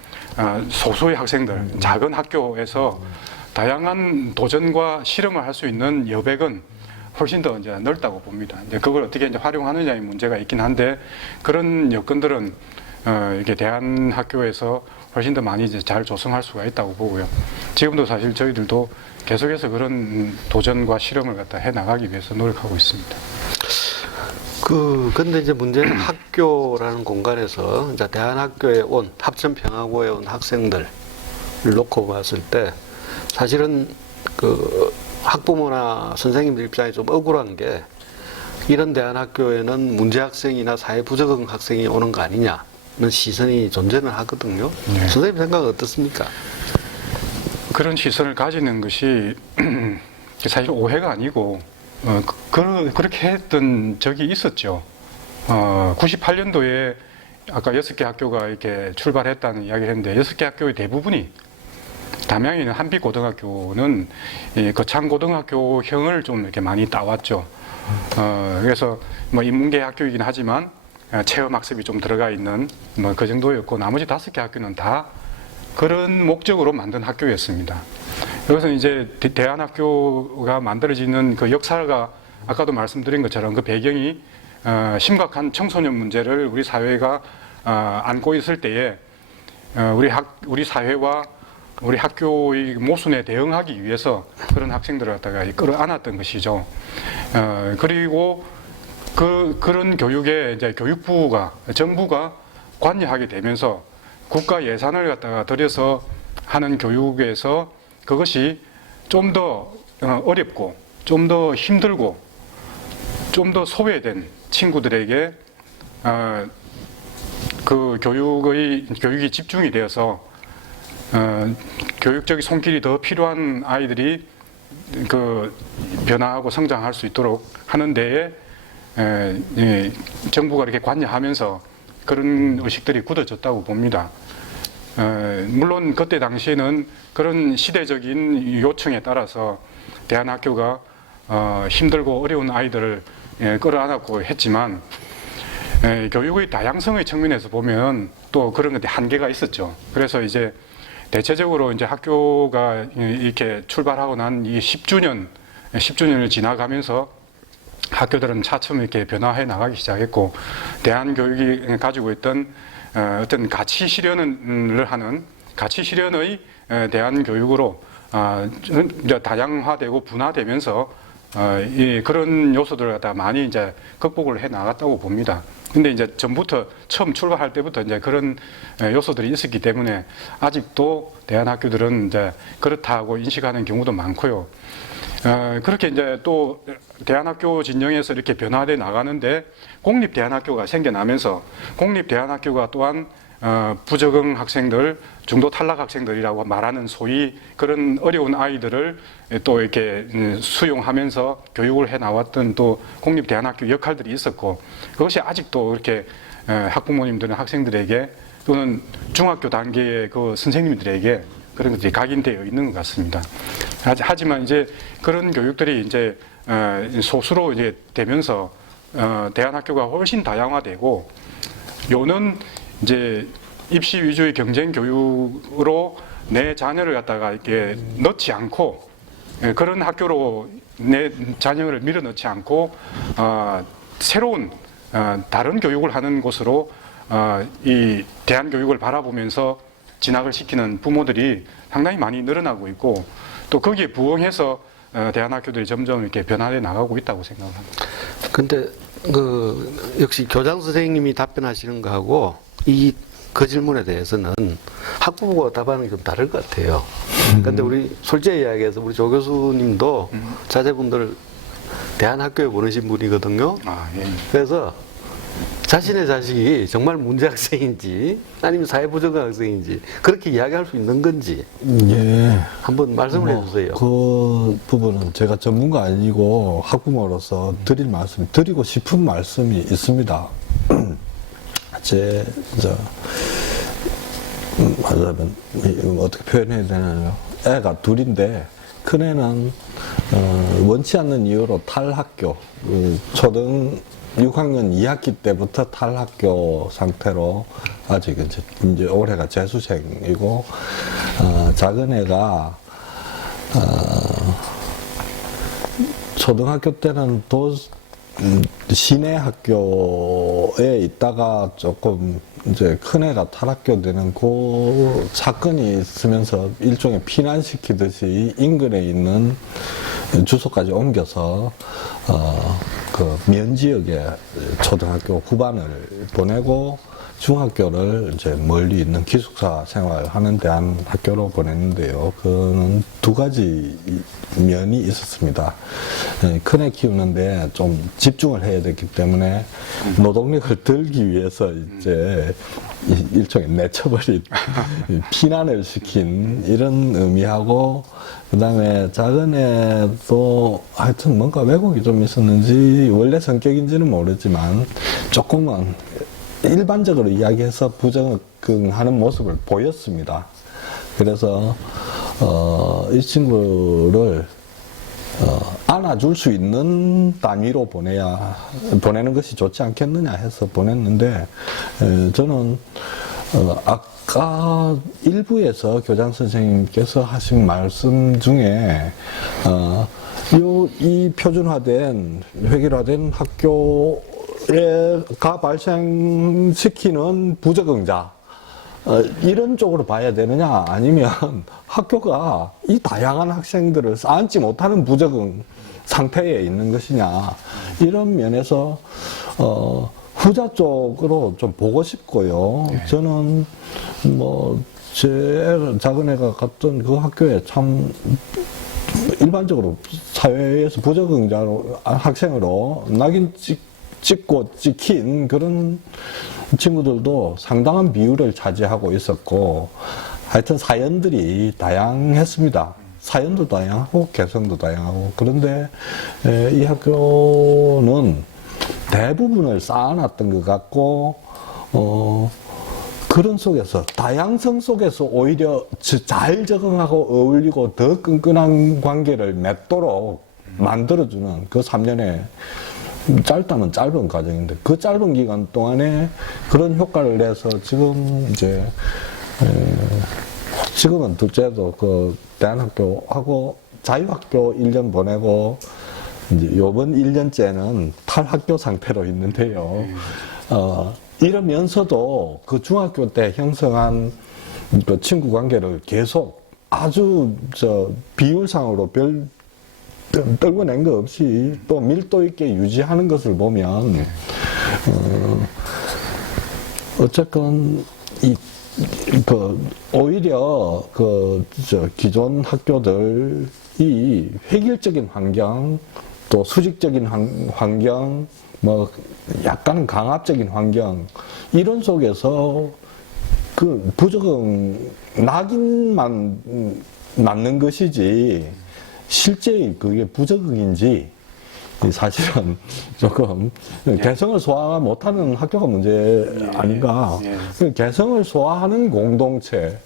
소수의 학생들, 작은 학교에서 다양한 도전과 실험을 할 수 있는 여백은 훨씬 더 이제 넓다고 봅니다. 이제 그걸 어떻게 이제 활용하느냐의 문제가 있긴 한데 그런 여건들은 이렇게 대한학교에서 훨씬 더 많이 이제 잘 조성할 수가 있다고 보고요. 지금도 사실 저희들도 계속해서 그런 도전과 실험을 갖다 해 나가기 위해서 노력하고 있습니다. 근데 이제 문제는 학교라는 공간에서 이제 대한학교에 온, 합천평화고에 온 학생들을 놓고 봤을 때 사실은 그 학부모나 선생님들 입장에 좀 억울한 게 이런 대한학교에는 문제 학생이나 사회 부적응 학생이 오는 거 아니냐는 시선이 존재는 하거든요. 네. 선생님 생각은 어떻습니까? 그런 시선을 가지는 것이 사실 오해가 아니고 그렇게 했던 적이 있었죠. 98년도에 아까 6개 학교가 이렇게 출발했다는 이야기를 했는데 6개 학교의 대부분이 담양에 있는 한빛고등학교는 이 거창고등학교형을 좀 이렇게 많이 따왔죠. 그래서 뭐 인문계 학교이긴 하지만 체험학습이 좀 들어가 있는 뭐 그 정도였고 나머지 5개 학교는 다 그런 목적으로 만든 학교였습니다. 여기서 이제 대한학교가 만들어지는 그 역사가 아까도 말씀드린 것처럼 그 배경이 심각한 청소년 문제를 우리 사회가 안고 있을 때에 우리 사회와 우리 학교의 모순에 대응하기 위해서 그런 학생들을 갖다가 끌어안았던 것이죠. 그리고 그런 교육에 이제 교육부가 정부가 관여하게 되면서 국가 예산을 갖다가 들여서 하는 교육에서 그것이 좀 더 어렵고 좀 더 힘들고 좀 더 소외된 친구들에게 그 교육이 집중이 되어서 교육적인 손길이 더 필요한 아이들이 그 변화하고 성장할 수 있도록 하는 데에 정부가 이렇게 관여하면서 그런 의식들이 굳어졌다고 봅니다. 물론 그때 당시에는 그런 시대적인 요청에 따라서 대한학교가 힘들고 어려운 아이들을 끌어안았고 했지만 교육의 다양성의 측면에서 보면 또 그런 것에 한계가 있었죠. 그래서 이제 대체적으로 이제 학교가 이렇게 출발하고 난 이 10주년을 지나가면서 학교들은 차츰 이렇게 변화해 나가기 시작했고 대한교육이 가지고 있던 어떤 가치 실현을 하는 가치 실현의 대한교육으로 이제 다양화되고 분화되면서 그런 요소들을 갖다 많이 이제 극복을 해 나갔다고 봅니다. 근데 이제 전부터 처음 출발할 때부터 이제 그런 요소들이 있었기 때문에 아직도 대한학교들은 이제 그렇다고 인식하는 경우도 많고요. 그렇게 이제 또 대한학교 진영에서 이렇게 변화돼 나가는데 공립대한학교가 생겨나면서 공립대한학교가 또한 부적응 학생들, 중도 탈락 학생들이라고 말하는 소위 그런 어려운 아이들을 또 이렇게 수용하면서 교육을 해 나왔던 또 공립대한학교 역할들이 있었고 그것이 아직도 이렇게 학부모님들은 학생들에게 또는 중학교 단계의 그 선생님들에게 그런 것들이 각인되어 있는 것 같습니다. 하지만 이제 그런 교육들이 이제 소수로 이제 되면서 대한학교가 훨씬 다양화되고 요는 이제 입시 위주의 경쟁 교육으로 내 자녀를 갖다가 이렇게 넣지 않고 그런 학교로 내 자녀를 밀어 넣지 않고 새로운 다른 교육을 하는 곳으로 이 대한 교육을 바라보면서 진학을 시키는 부모들이 상당히 많이 늘어나고 있고 또 거기에 부응해서 대한학교들이 점점 이렇게 변화해 나가고 있다고 생각합니다. 근데 역시 교장 선생님이 답변하시는 거하고 그 질문에 대해서는 학부모가 답하는 게 좀 다를 것 같아요. 그런데 우리 솔직히 이야기해서 우리 조 교수님도 자제분들 대한학교에 보내신 분이거든요. 예. 그래서 자신의 자식이 정말 문제 학생인지 아니면 사회부적응 학생인지 그렇게 이야기할 수 있는 건지 예. 한번 말씀을 해주세요. 그 부분은 제가 전문가 아니고 학부모로서 드리고 싶은 말씀이 있습니다. 말하자면 어떻게 표현해야 되나요? 애가 둘인데 큰 애는 원치 않는 이유로 탈학교, 초등 6학년 2학기 때부터 탈학교 상태로 아직 이제 올해가 재수생이고, 작은 애가 초등학교 때는 시내 학교에 있다가 조금 이제 큰애가 탈학교 되는 그 사건이 있으면서 일종의 피난시키듯이 인근에 있는 주소까지 옮겨서 그 면 지역에 초등학교 후반을 보내고 중학교를 이제 멀리 있는 기숙사 생활하는 대한 학교로 보냈는데요. 그는 두 가지 면이 있었습니다. 큰애 키우는데 좀 집중을 해야 됐기 때문에 노동력을 들기 위해서 이제 일종의 내쳐버린 피난을 시킨 이런 의미하고, 그 다음에 작은 애도 하여튼 뭔가 왜곡이 좀 있었는지 원래 성격인지는 모르지만 조금은 일반적으로 이야기해서 부적응하는 모습을 보였습니다. 그래서 이 친구를 안아줄 수 있는 단위로 보내는 것이 좋지 않겠느냐 해서 보냈는데, 저는 아까 일부에서 교장 선생님께서 하신 말씀 중에 이 표준화된 획일화된 학교가 발생시키는 부적응자, 이런 쪽으로 봐야 되느냐, 아니면 학교가 이 다양한 학생들을 쌓지 못하는 부적응 상태에 있는 것이냐, 이런 면에서 후자 쪽으로 좀 보고 싶고요. 저는 제 작은 애가 갔던 그 학교에 참 일반적으로 사회에서 부적응자로 학생으로 낙인 찍고 찍힌 그런 친구들도 상당한 비율을 차지하고 있었고, 하여튼 사연들이 다양했습니다. 사연도 다양하고 개성도 다양하고. 그런데 이 학교는 대부분을 쌓아놨던 것 같고, 그런 속에서, 다양성 속에서 오히려 잘 적응하고 어울리고 더 끈끈한 관계를 맺도록 만들어주는 그 3년의 짧다면 짧은 과정인데, 그 짧은 기간 동안에 그런 효과를 내서 지금 이제 지금은 둘째도 그 대안학교 하고 자유학교 1년 보내고 이제 요번 1년째는 탈학교 상태로 있는데요. 이러면서도 그 중학교 때 형성한 그 친구 관계를 계속 아주 비율상으로 별 떨궈낸 거 없이 또 밀도 있게 유지하는 것을 보면, 어쨌건 오히려 기존 학교들이 획일적인 환경, 또 수직적인 환경, 약간은 강압적인 환경, 이런 속에서 그 부적응 낙인만 맞는 것이지, 실제 그게 부적응인지 사실은 조금 개성을 소화 못하는 학교가 문제 아닌가. 개성을 소화하는 공동체,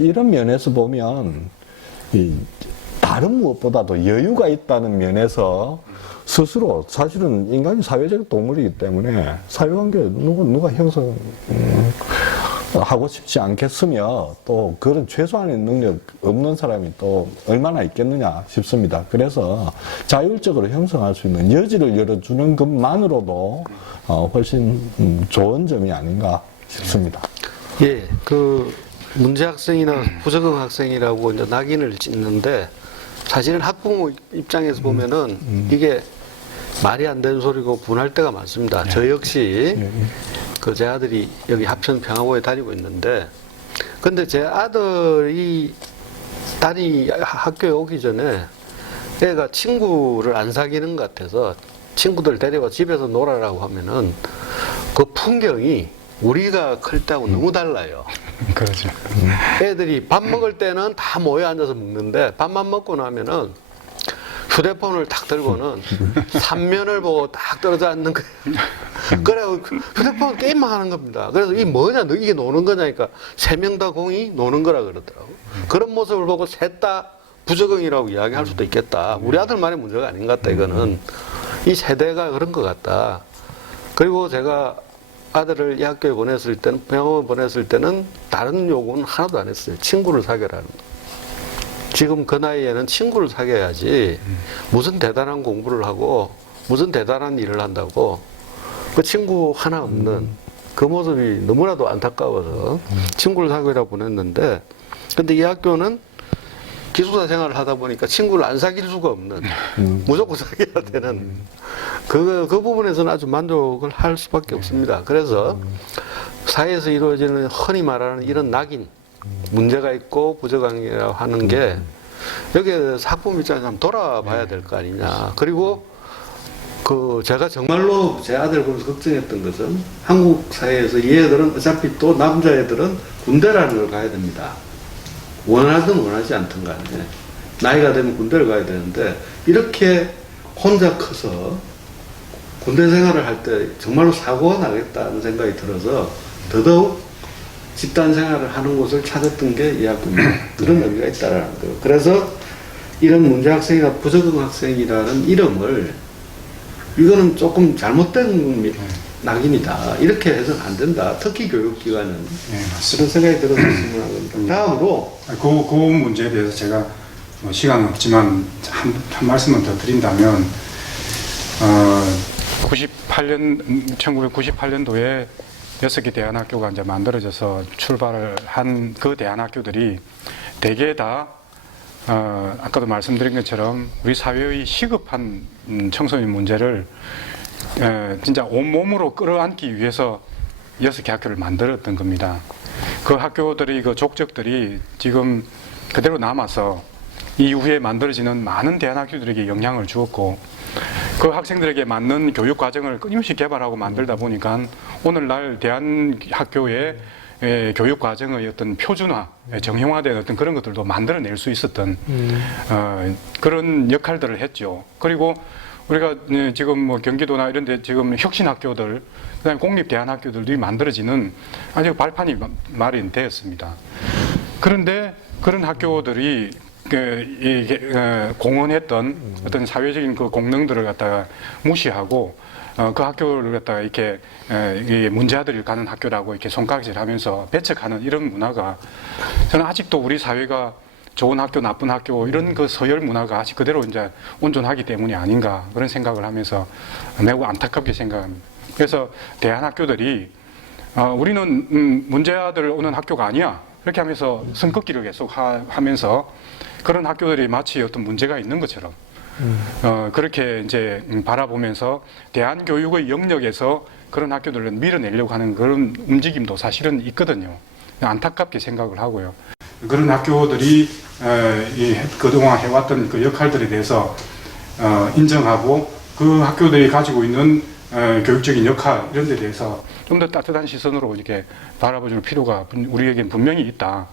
이런 면에서 보면 다른 무엇보다도 여유가 있다는 면에서 스스로, 사실은 인간이 사회적 동물이기 때문에 사회관계 누가 형성하고 싶지 않겠으며, 또 그런 최소한의 능력 없는 사람이 또 얼마나 있겠느냐 싶습니다. 그래서 자율적으로 형성할 수 있는 여지를 열어주는 것만으로도 훨씬 좋은 점이 아닌가 싶습니다. 예, 그 문제 학생이나 부적응 학생이라고 이제 낙인을 찍는데, 사실은 학부모 입장에서 보면은 이게 말이 안 되는 소리고 분할 때가 많습니다. 저 역시 제 아들이 여기 합천 평화고에 다니고 있는데, 근데 제 딸이 학교에 오기 전에 애가 친구를 안 사귀는 것 같아서 친구들 데려와 집에서 놀아라고 하면은 그 풍경이 우리가 클 때하고 너무 달라요. 그렇죠. 애들이 밥 먹을 때는 다 모여 앉아서 먹는데, 밥만 먹고 나면은 휴대폰을 딱 들고는 삼면을 보고 딱 떨어져 앉는 거예요. 그래 휴대폰 게임만 하는 겁니다. 그래서 이게 뭐냐, 이게 노는 거냐니까 세 명 다 공이 노는 거라 그러더라고. 그런 모습을 보고 셋 다 부적응이라고 이야기할 수도 있겠다. 우리 아들만의 문제가 아닌 것 같다. 이거는 이 세대가 그런 것 같다. 그리고 제가 아들을 이 학교에 보냈을 때는, 병원 보냈을 때는 다른 요구는 하나도 안 했어요. 친구를 사귀라는 거. 지금 그 나이에는 친구를 사귀어야지 무슨 대단한 공부를 하고 무슨 대단한 일을 한다고 그 친구 하나 없는 그 모습이 너무나도 안타까워서 친구를 사귀라 보냈는데, 근데 이 학교는 기숙사 생활을 하다 보니까 친구를 안 사귈 수가 없는, 무조건 사귀어야 되는 그 부분에서는 아주 만족을 할 수밖에 없습니다. 그래서 사회에서 이루어지는 흔히 말하는 이런 낙인, 문제가 있고 부적응이라고 하는 게 여기에 학부모 입장에서 한번 돌아봐야 될 거 아니냐. 그리고 제가 정말로 제 아들 보면서 걱정했던 것은 한국 사회에서 이 애들은 어차피 또 남자애들은 군대라는 걸 가야 됩니다. 원하든 원하지 않든 간에 나이가 되면 군대를 가야 되는데, 이렇게 혼자 커서 군대 생활을 할 때 정말로 사고가 나겠다는 생각이 들어서 더더욱 집단 생활을 하는 곳을 찾았던 게 이 학교입니다. 그런 의미가 있다라는 거예요. 그래서 이런 문제 학생이나 부적응 학생이라는 이름을, 이거는 조금 잘못된 낙인이다, 이렇게 해서는 안 된다. 특히 교육기관은 그런 생각이 들어서 질문한 겁니다. 다음으로 그 문제에 대해서 제가 시간은 없지만 한 말씀만 더 드린다면, 1998년도에 6개 대안학교가 이제 만들어져서 출발을 한 그 대안학교들이 대개 다 아까도 말씀드린 것처럼 우리 사회의 시급한 청소년 문제를 진짜 온몸으로 끌어안기 위해서 6개 학교를 만들었던 겁니다. 그 학교들이, 그 족적들이 지금 그대로 남아서 이후에 만들어지는 많은 대안학교들에게 영향을 주었고, 그 학생들에게 맞는 교육 과정을 끊임없이 개발하고 만들다 보니까 오늘날 대안학교의 교육 과정의 어떤 표준화, 정형화된 어떤 그런 것들도 만들어낼 수 있었던 그런 역할들을 했죠. 그리고 우리가 지금 뭐 경기도나 이런 데 지금 혁신학교들, 그다음에 공립대안학교들이 만들어지는 아주 발판이 마련되었습니다. 그런데 그런 학교들이 공헌했던 어떤 사회적인 그功能들을 갖다가 무시하고 그 학교를 갖다가 이렇게 문제아들이 가는 학교라고 이렇게 손가락질하면서 배척하는 이런 문화가, 저는 아직도 우리 사회가 좋은 학교, 나쁜 학교 이런 그 서열 문화가 아직 그대로 이제 온전하기 때문이 아닌가, 그런 생각을 하면서 매우 안타깝게 생각합니다. 그래서 대안학교들이 우리는 문제아들 오는 학교가 아니야, 그렇게 하면서 선긋기를 계속 하면서 그런 학교들이 마치 어떤 문제가 있는 것처럼 그렇게 이제 바라보면서 대안교육의 영역에서 그런 학교들을 밀어내려고 하는 그런 움직임도 사실은 있거든요. 안타깝게 생각을 하고요. 그런 학교들이 그동안 해왔던 그 역할들에 대해서 인정하고 그 학교들이 가지고 있는 교육적인 역할 이런 데 대해서 좀 더 따뜻한 시선으로 이렇게 바라볼 필요가 우리에겐 분명히 있다.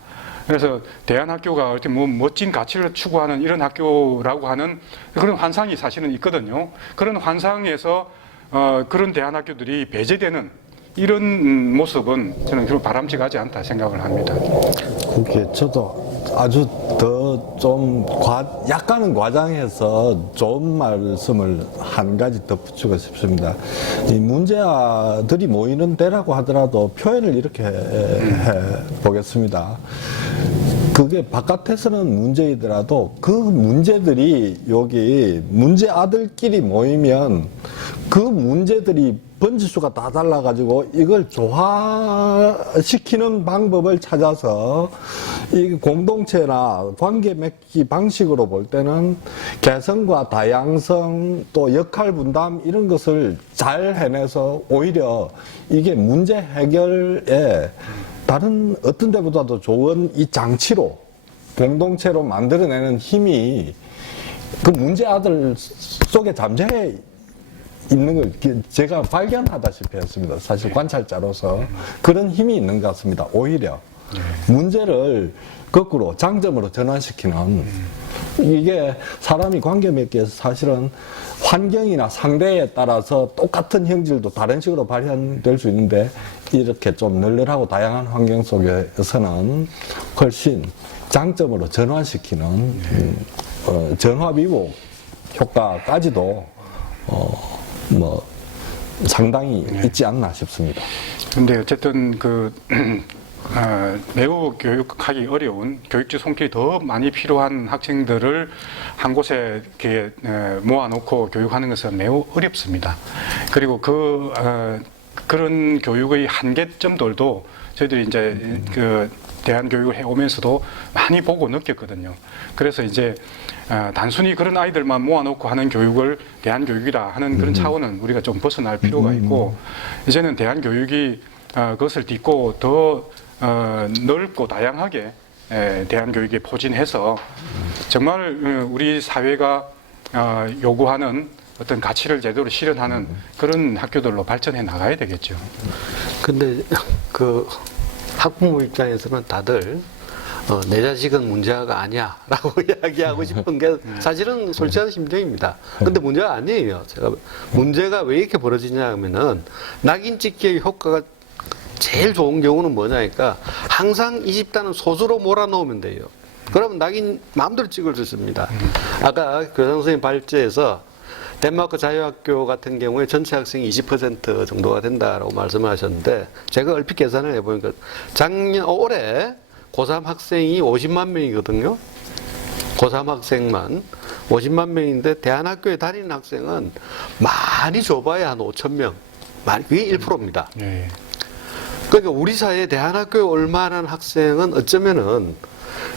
그래서 대안학교가 이렇게 뭐 멋진 가치를 추구하는 이런 학교라고 하는 그런 환상이 사실은 있거든요. 그런 환상에서 그런 대안학교들이 배제되는 이런 모습은 저는 그런 바람직하지 않다 생각을 합니다. 그게 저도 아주 더 좀 약간은 과장해서 좋은 말씀을 한 가지 덧붙이고 싶습니다. 이 문제아들이 모이는 데라고 하더라도 표현을 이렇게 해 보겠습니다. 그게 바깥에서는 문제이더라도 그 문제들이 여기 문제아들끼리 모이면 그 문제들이 번지수가 다 달라가지고 이걸 조화시키는 방법을 찾아서 이 공동체나 관계 맺기 방식으로 볼 때는 개성과 다양성 또 역할 분담 이런 것을 잘 해내서 오히려 이게 문제 해결에 다른 어떤 데보다도 좋은 이 장치로 공동체로 만들어내는 힘이 그 문제 아들 속에 잠재해 있는 걸 제가 발견하다시피 했습니다. 사실 관찰자로서 그런 힘이 있는 것 같습니다. 오히려 문제를 거꾸로 장점으로 전환시키는 이게 사람이 관계 맺기에서 사실은 환경이나 상대에 따라서 똑같은 형질도 다른 식으로 발현될 수 있는데 이렇게 좀 널널하고 다양한 환경 속에서는 훨씬 장점으로 전환시키는 전화위복 효과까지도 뭐 상당히 있지 않나 싶습니다. 근데 어쨌든 매우 교육하기 어려운 교육지 손길이 더 많이 필요한 학생들을 한 곳에 이렇게 모아놓고 교육하는 것은 매우 어렵습니다. 그리고 그런 교육의 한계점들도 저희들이 이제 대한교육을 해오면서도 많이 보고 느꼈거든요. 그래서 이제 단순히 그런 아이들만 모아놓고 하는 교육을 대한교육이다 하는 그런 차원은 우리가 좀 벗어날 필요가 있고, 이제는 대한교육이 그것을 딛고 더 넓고 다양하게 대한교육에 포진해서 정말 우리 사회가 요구하는 어떤 가치를 제대로 실현하는 그런 학교들로 발전해 나가야 되겠죠. 근데 그 학부모 입장에서는 다들 내 자식은 문제가 아니야 라고 이야기하고 싶은 게 사실은 솔직한 심정입니다. 근데 문제가 아니에요. 문제가 왜 이렇게 벌어지냐 하면은 낙인 찍기의 효과가 제일 좋은 경우는 뭐냐니까 항상 이 집단은 소수로 몰아넣으면 돼요. 그러면 낙인 마음대로 찍을 수 있습니다. 아까 교장 선생님 발제에서 덴마크 자유학교 같은 경우에 전체 학생이 20% 정도가 된다라고 말씀하셨는데 제가 얼핏 계산을 해보니까 올해 고3 학생이 50만 명이거든요. 고3 학생만 50만 명인데 대안학교에 다니는 학생은 많이 줘봐야 한 5천 명. 그게 1%입니다. 예. 그러니까 우리 사회에 대안학교에 올 만한 학생은 어쩌면은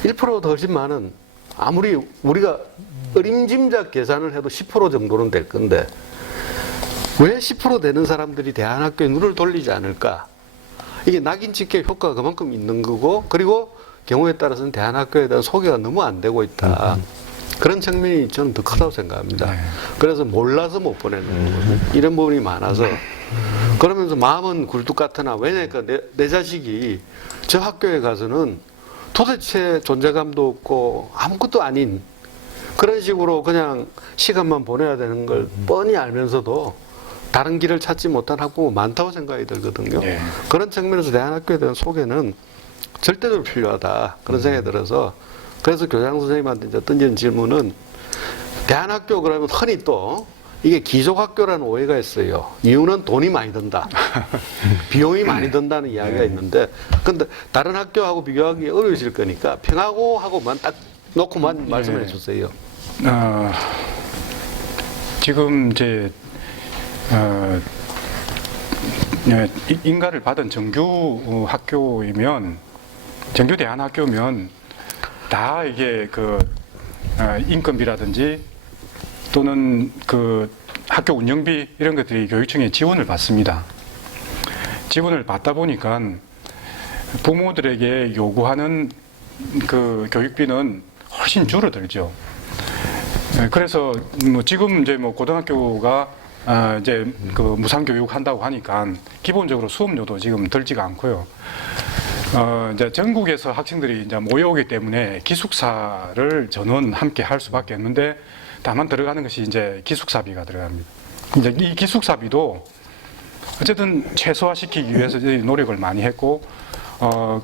1%더 훨씬 많은, 아무리 우리가 어림짐작 계산을 해도 10% 정도는 될 건데 왜 10% 되는 사람들이 대안학교에 눈을 돌리지 않을까? 이게 낙인 찍기 효과가 그만큼 있는 거고, 그리고 경우에 따라서는 대안학교에 대한 소개가 너무 안 되고 있다. 그런 측면이 저는 더 크다고 생각합니다. 그래서 몰라서 못 보내는 거거든요. 이런 부분이 많아서. 그러면서 마음은 굴뚝 같으나, 왜냐니까 내 자식이 저 학교에 가서는 도대체 존재감도 없고 아무것도 아닌 그런 식으로 그냥 시간만 보내야 되는 걸 뻔히 알면서도 다른 길을 찾지 못한 학부모 많다고 생각이 들거든요. 예. 그런 측면에서 대안학교에 대한 소개는 절대적으로 필요하다. 그런 생각이 들어서, 그래서 교장 선생님한테 이제 던진 질문은, 대안학교 그러면 흔히 또 이게 기족학교라는 오해가 있어요. 이유는 돈이 많이 든다. 비용이 많이 든다는 이야기가 있는데, 근데 다른 학교하고 비교하기 어려우실 거니까 평하고하고만 딱 놓고만 말씀해 주세요. 지금 이제 인가를 받은 정규 학교이면, 정규 대안학교면 다 이게 인건비라든지 또는 학교 운영비 이런 것들이 교육청에 지원을 받습니다. 지원을 받다 보니까 부모들에게 요구하는 교육비는 훨씬 줄어들죠. 그래서 지금 이제 고등학교가 이제 무상 교육 한다고 하니까 기본적으로 수업료도 지금 들지가 않고요. 이제 전국에서 학생들이 이제 모여오기 때문에 기숙사를 전원 함께 할 수밖에 없는데, 다만 들어가는 것이 이제 기숙사비가 들어갑니다. 이제 이 기숙사비도 어쨌든 최소화시키기 위해서 노력을 많이 했고,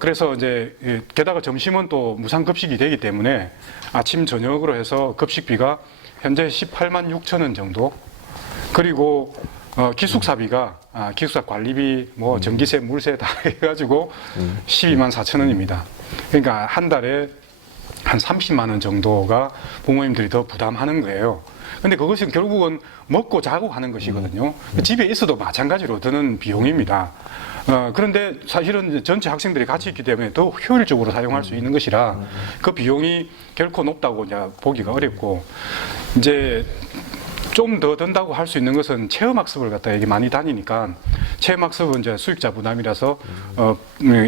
그래서 이제 게다가 점심은 또 무상급식이 되기 때문에 아침 저녁으로 해서 급식비가 현재 18만 6천 원 정도, 그리고 기숙사비가 기숙사 관리비 전기세 물세 다 해가지고 12만 4천 원입니다. 그러니까 한 달에 한 30만 원 정도가 부모님들이 더 부담하는 거예요. 근데 그것은 결국은 먹고 자고 하는 것이거든요. 집에 있어도 마찬가지로 드는 비용입니다. 그런데 사실은 전체 학생들이 같이 있기 때문에 더 효율적으로 사용할 수 있는 것이라 그 비용이 결코 높다고 이제 보기가 어렵고, 이제 좀 더 든다고 할 수 있는 것은 체험학습을 갖다 이게 많이 다니니까, 체험학습은 이제 수익자 부담이라서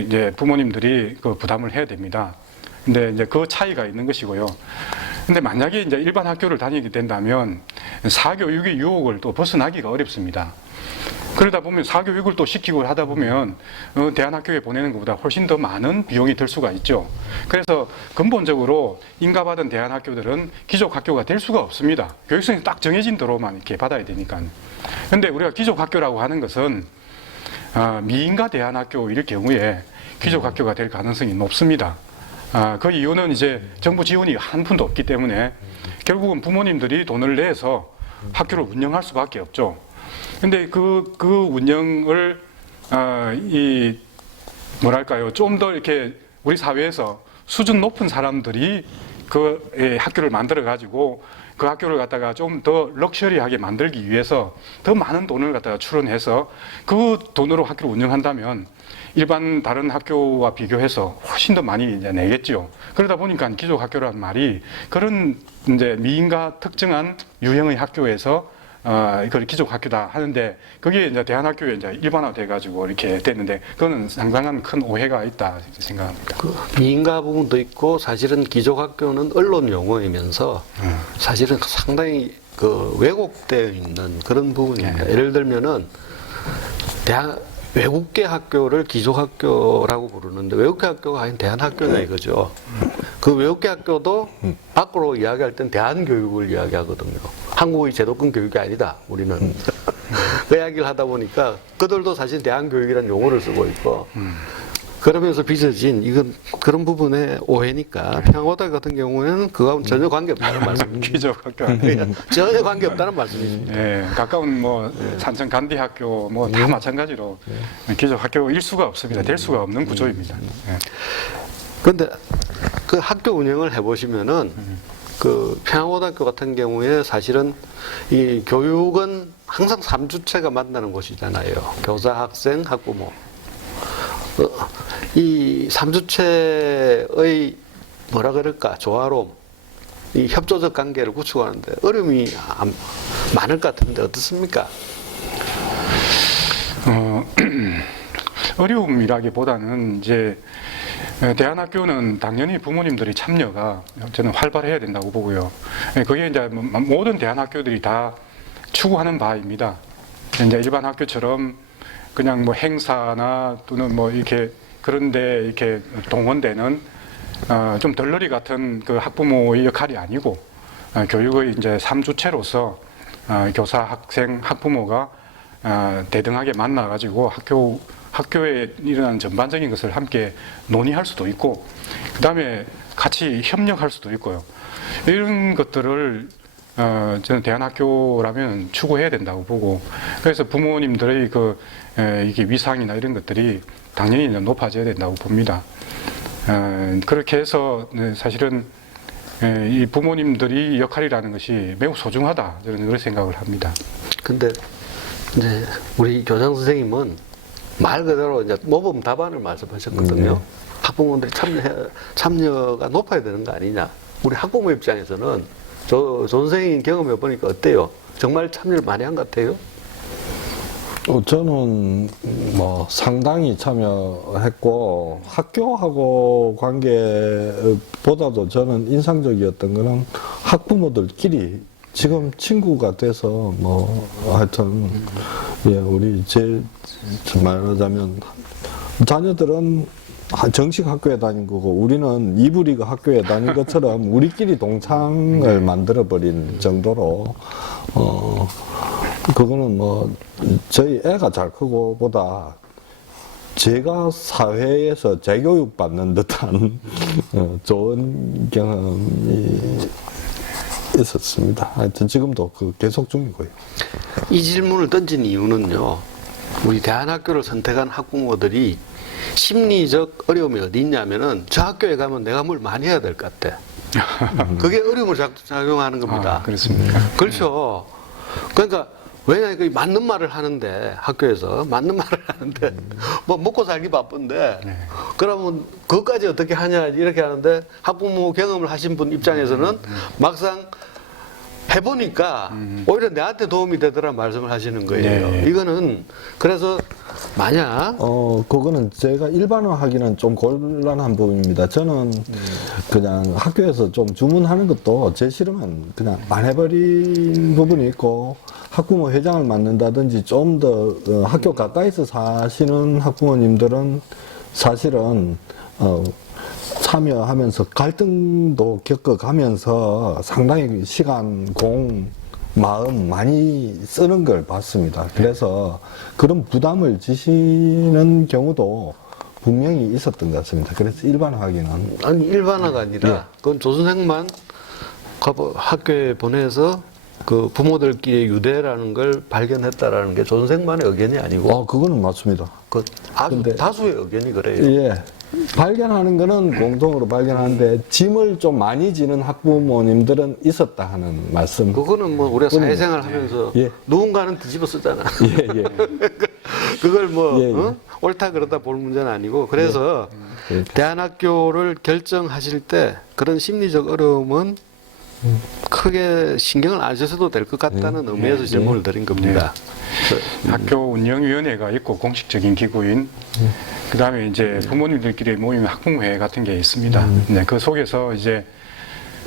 이제 부모님들이 부담을 해야 됩니다. 근데 이제 그 차이가 있는 것이고요. 근데 만약에 이제 일반 학교를 다니게 된다면 사교육의 유혹을 또 벗어나기가 어렵습니다. 그러다 보면 사교육을 또 시키고 하다 보면 대안학교에 보내는 것보다 훨씬 더 많은 비용이 들 수가 있죠. 그래서 근본적으로 인가받은 대안학교들은 기족학교가 될 수가 없습니다. 교육성이 딱 정해진 대로만 이렇게 받아야 되니까. 근데 우리가 기족학교라고 하는 것은 미인가 대안학교일 경우에 기족학교가 될 가능성이 높습니다. 그 이유는 이제 정부 지원이 한 푼도 없기 때문에 결국은 부모님들이 돈을 내서 학교를 운영할 수밖에 없죠. 근데 그 운영을 뭐랄까요, 좀 더 이렇게 우리 사회에서 수준 높은 사람들이 그 학교를 만들어 가지고 그 학교를 갖다가 좀 더 럭셔리하게 만들기 위해서 더 많은 돈을 갖다가 출원해서 그 돈으로 학교를 운영한다면 일반 다른 학교와 비교해서 훨씬 더 많이 이제 내겠죠. 그러다 보니까 기족학교라는 말이 그런 이제 미인가 특정한 유형의 학교에서 이걸 기족학교다 하는데 그게 이제 대안학교에 이제 일반화돼 가지고 이렇게 됐는데 그거는 상당한 큰 오해가 있다 생각합니다. 그 미인가 부분도 있고 사실은 기족학교는 언론 용어이면서 사실은 상당히 그 왜곡되어 있는 그런 부분입니다. 예를 들면은 외국계 학교를 기족학교라고 부르는데 외국계 학교가 아닌 대안학교냐 이거죠. 그 외국계 학교도 밖으로 이야기할 땐 대안교육을 이야기하거든요. 한국의 제도권 교육이 아니다. 우리는 그 이야기를 하다 보니까 그들도 사실 대안교육이라는 용어를 쓰고 있고 그러면서 빚어진 이건 그런 부분의 오해니까 평화고등학교 같은 경우에는 그거하고는 전혀 관계없다는 말씀입니다. 기족학교 전혀 관계없다는 말씀이십니다. 예, 가까운 뭐 산천 간디학교 뭐 다 마찬가지로 기족학교일 수가 없습니다. 될 수가 없는 구조입니다. 예. 그런데 그 학교 운영을 해보시면은 그 평화고등학교 같은 경우에 사실은 이 교육은 항상 3주체가 만나는 곳이잖아요. 교사, 학생, 학부모. 이 3주체의 뭐라 그럴까 조화로움, 이 협조적 관계를 구축하는데 어려움이 많을 것 같은데 어떻습니까? 어려움이라기보다는 이제 대안학교는 당연히 부모님들이 참여가 저는 활발해야 된다고 보고요. 그게 이제 모든 대안학교들이 다 추구하는 바입니다. 이제 일반 학교처럼 그냥 뭐 행사나 또는 뭐 이렇게 그런데 이렇게 동원되는 좀 덜러리 같은 그 학부모의 역할이 아니고 교육의 이제 3주체로서 교사, 학생, 학부모가 대등하게 만나가지고 학교에 일어나는 전반적인 것을 함께 논의할 수도 있고, 그 다음에 같이 협력할 수도 있고요. 이런 것들을 저는 대안학교라면 추구해야 된다고 보고, 그래서 부모님들의 이게 위상이나 이런 것들이 당연히 높아져야 된다고 봅니다. 그렇게 해서 사실은 이 부모님들이 역할이라는 것이 매우 소중하다, 저는 그런 생각을 합니다. 근데 이제 우리 교장 선생님은 말 그대로 이제 모범 답안을 말씀하셨거든요. 학부모들이 참여가 높아야 되는 거 아니냐. 우리 학부모 입장에서는 저 선생님 경험해 보니까 어때요? 정말 참여를 많이 한 것 같아요? 저는 뭐 상당히 참여했고 학교하고 관계보다도 저는 인상적이었던 거는 학부모들끼리 지금 친구가 돼서 뭐 하여튼 예 우리 말하자면 자녀들은 정식 학교에 다닌 거고 우리는 이브리그 학교에 다닌 것처럼 우리끼리 동창을 만들어 버린 정도로 그거는 뭐 저희 애가 잘 크고 보다 제가 사회에서 재교육 받는 듯한 좋은 경험이 있었습니다. 하여튼 지금도 계속 중이고요. 이 질문을 던진 이유는요. 우리 대안학교를 선택한 학부모들이 심리적 어려움이 어디 있냐면은 저 학교에 가면 내가 뭘 많이 해야 될 것 같아. 그게 어려움을 작용하는 겁니다. 그렇습니까? 그렇죠. 그러니까 왜냐 그 맞는 말을 하는데 학교에서 맞는 말을 하는데 뭐 먹고 살기 바쁜데 그러면 그것까지 어떻게 하냐 이렇게 하는데 학부모 경험을 하신 분 입장에서는 막상 해보니까 오히려 내한테 도움이 되더라 말씀을 하시는 거예요. 네. 이거는 그래서 만약 그거는 제가 일반화하기는 좀 곤란한 부분입니다. 저는 그냥 학교에서 좀 주문하는 것도 제 싫으면 그냥 안 해버린 부분이 있고 학부모 회장을 맡는다든지 좀 더 학교 가까이서 사시는 학부모님들은 사실은 참여하면서 갈등도 겪어가면서 상당히 시간, 공, 마음 많이 쓰는 걸 봤습니다. 그래서 그런 부담을 지시는 경우도 분명히 있었던 것 같습니다. 그래서 일반화하기는. 아니, 일반화가 아니라, 그건 조선생만 학교에 보내서 그 부모들끼리 유대라는 걸 발견했다라는 게 조선생만의 의견이 아니고, 그거는 맞습니다. 그 아주 근데- 다수의 의견이 그래요. 예. 발견하는 거는 공동으로 발견하는데 짐을 좀 많이 지는 학부모님들은 있었다 하는 말씀. 그거는 뭐 우리가 사회생활 하면서 예. 누군가는 뒤집어 쓰잖아. 예, 예. 그걸 뭐 예, 예. 옳다 그러다 볼 문제는 아니고, 그래서 예. 대안학교를 결정하실 때 그런 심리적 어려움은 크게 신경을 안 쓰셔도 될 것 같다는 의미에서 질문을 드린 겁니다. 학교 운영위원회가 있고 공식적인 기구인 그다음에 이제 부모님들끼리 모임 학부모회 같은 게 있습니다. 네, 그 속에서 이제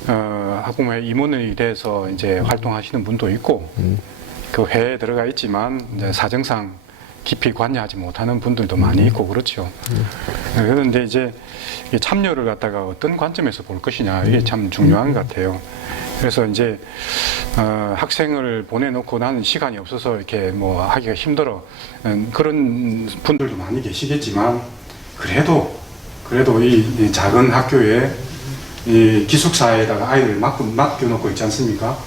학부모회 임원이 돼서 이제 활동하시는 분도 있고 그 회에 들어가 있지만 이제 사정상 깊이 관여하지 못하는 분들도 많이 있고 그렇죠. 그런데 이제 이 참여를 갖다가 어떤 관점에서 볼 것이냐 이게 참 중요한 것 같아요. 그래서 이제 학생을 보내놓고 나는 시간이 없어서 이렇게 뭐 하기가 힘들어 그런 분들도 많이 계시겠지만 그래도 이 작은 학교에 이 기숙사에다가 아이들을 맡겨놓고 있지 않습니까?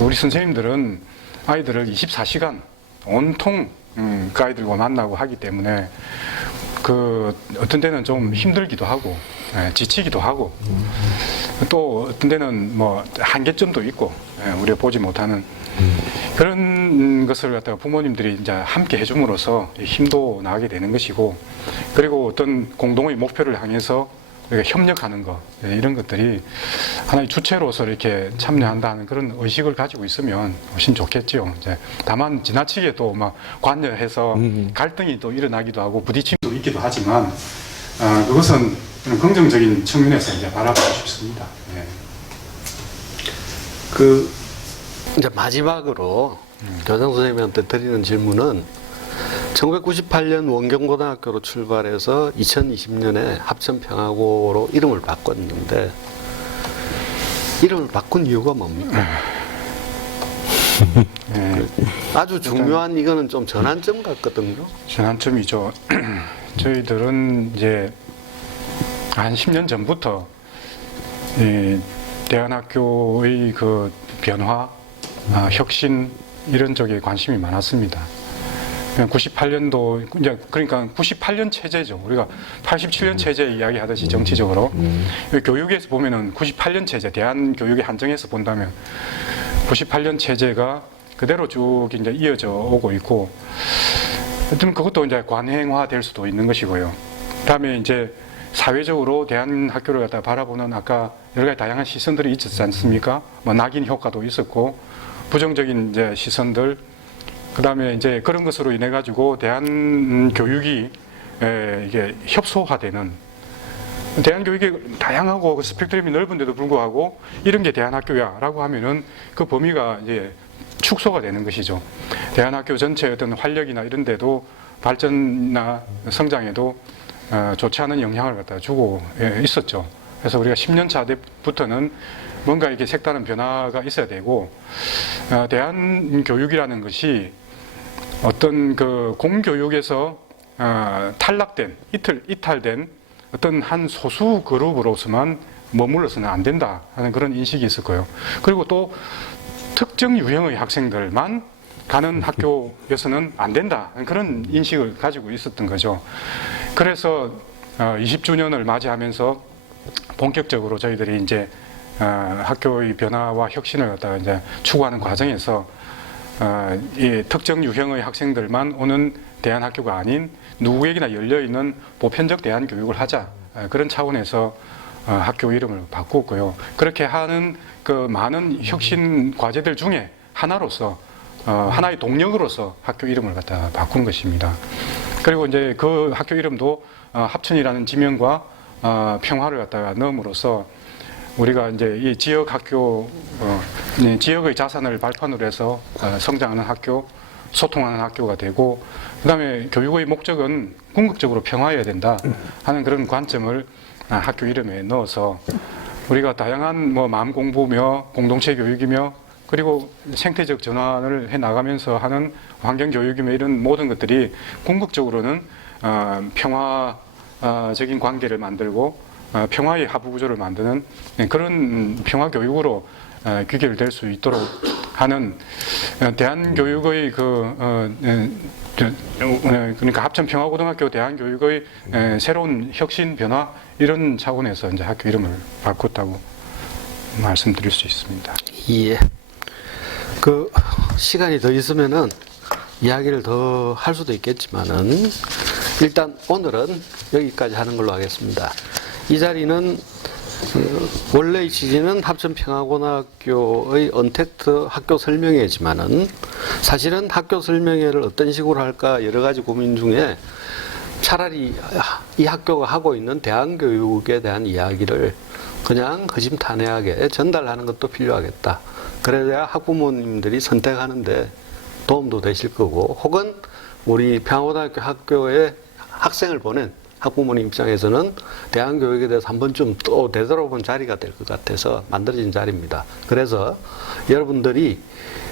우리 선생님들은 아이들을 24시간 온통 그 아이들과 만나고 하기 때문에 그 어떤 때는 좀 힘들기도 하고 지치기도 하고 또 어떤 데는 뭐 한계점도 있고 우리가 보지 못하는 그런 것을 갖다가 부모님들이 이제 함께 해줌으로써 힘도 나게 되는 것이고, 그리고 어떤 공동의 목표를 향해서 우리가 협력하는 것 이런 것들이 하나의 주체로서 이렇게 참여한다는 그런 의식을 가지고 있으면 훨씬 좋겠죠. 이제 다만 지나치게 또 막 관여해서 갈등이 또 일어나기도 하고 부딪힘도 있기도 하지만 그것은 긍정적인 측면에서 이제 바라보고 싶습니다. 네. 그 이제 마지막으로 교장 선생님한테 드리는 질문은 1998년 원경고등학교로 출발해서 2020년에 합천평화고로 이름을 바꿨는데 이름을 바꾼 이유가 뭡니까? 네. 아주 중요한 이거는 좀 전환점 같거든요. 전환점이죠. 저희들은 이제 한 10년 전부터 이 대안학교의 그 변화, 혁신 이런 쪽에 관심이 많았습니다. 98년도 이제 그러니까 98년 체제죠. 우리가 87년 체제 이야기하듯이 정치적으로 교육에서 보면은 98년 체제, 대한 교육의 한정에서 본다면 98년 체제가 그대로 쭉 이제 이어져 오고 있고, 하여튼 그것도 이제 관행화될 수도 있는 것이고요. 그다음에 이제 사회적으로 대한학교를 갖다 바라보는 아까 여러 가지 다양한 시선들이 있었지 않습니까? 뭐 낙인 효과도 있었고 부정적인 이제 시선들, 그다음에 이제 그런 것으로 인해 가지고 대한 교육이 이게 협소화되는, 대한 교육이 다양하고 스펙트럼이 넓은데도 불구하고 이런 게 대한학교야라고 하면은 그 범위가 이제 축소가 되는 것이죠. 대한학교 전체의 어떤 활력이나 이런 데도 발전이나 성장에도 좋지 않은 영향을 갖다 주고 있었죠. 그래서 우리가 10년 차 때부터는 뭔가 이렇게 색다른 변화가 있어야 되고, 대한 교육이라는 것이 어떤 그 공교육에서 탈락된, 이탈된 어떤 한 소수 그룹으로서만 머물러서는 안 된다 하는 그런 인식이 있을 거예요. 그리고 또 특정 유형의 학생들만 가는 학교에서는 안 된다 하는 그런 인식을 가지고 있었던 거죠. 그래서 20주년을 맞이하면서 본격적으로 저희들이 이제 학교의 변화와 혁신을 갖다가 이제 추구하는 과정에서 이 특정 유형의 학생들만 오는 대안학교가 아닌 누구에게나 열려있는 보편적 대안교육을 하자, 그런 차원에서 학교 이름을 바꾸었고요. 그렇게 하는 그 많은 혁신 과제들 중에 하나로서 하나의 동력으로서 학교 이름을 갖다 바꾼 것입니다. 그리고 이제 그 학교 이름도 합천이라는 지명과 평화를 갖다가 넣음으로써 우리가 이제 이 지역 학교 네, 지역의 자산을 발판으로 해서 성장하는 학교, 소통하는 학교가 되고, 그다음에 교육의 목적은 궁극적으로 평화여야 된다 하는 그런 관점을 학교 이름에 넣어서 우리가 다양한 뭐 마음 공부며 공동체 교육이며 그리고 생태적 전환을 해 나가면서 하는 환경 교육이며 이런 모든 것들이 궁극적으로는 평화적인 관계를 만들고 평화의 하부 구조를 만드는 그런 평화 교육으로 귀결될 수 있도록 하는 대한교육의 그러니까 합천평화고등학교 대한교육의 새로운 혁신 변화 이런 차원에서 이제 학교 이름을 바꿨다고 말씀드릴 수 있습니다. 예. 그 시간이 더 있으면은 이야기를 더 할 수도 있겠지만은 일단 오늘은 여기까지 하는 걸로 하겠습니다. 이 자리는 원래 이 취지는 합천평화고등학교의 언택트 학교 설명회지만은 사실은 학교 설명회를 어떤 식으로 할까 여러 가지 고민 중에 차라리 이 학교가 하고 있는 대안교육에 대한 이야기를 그냥 허심탄회하게 전달하는 것도 필요하겠다. 그래야 학부모님들이 선택하는데 도움도 되실 거고, 혹은 우리 평화고등학교 학교에 학생을 보낸 학부모님 입장에서는 대안교육에 대해서 한 번쯤 또 되돌아본 자리가 될 것 같아서 만들어진 자리입니다. 그래서 여러분들이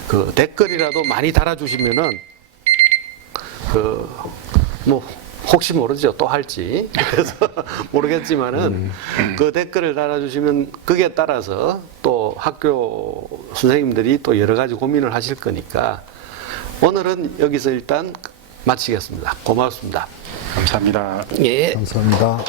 그 댓글이라도 많이 달아주시면은 뭐 혹시 모르죠, 또 할지. 그래서 모르겠지만은 그 댓글을 달아주시면 그게 따라서 또 학교 선생님들이 또 여러 가지 고민을 하실 거니까 오늘은 여기서 일단 마치겠습니다. 고맙습니다. 감사합니다. 예. 감사합니다.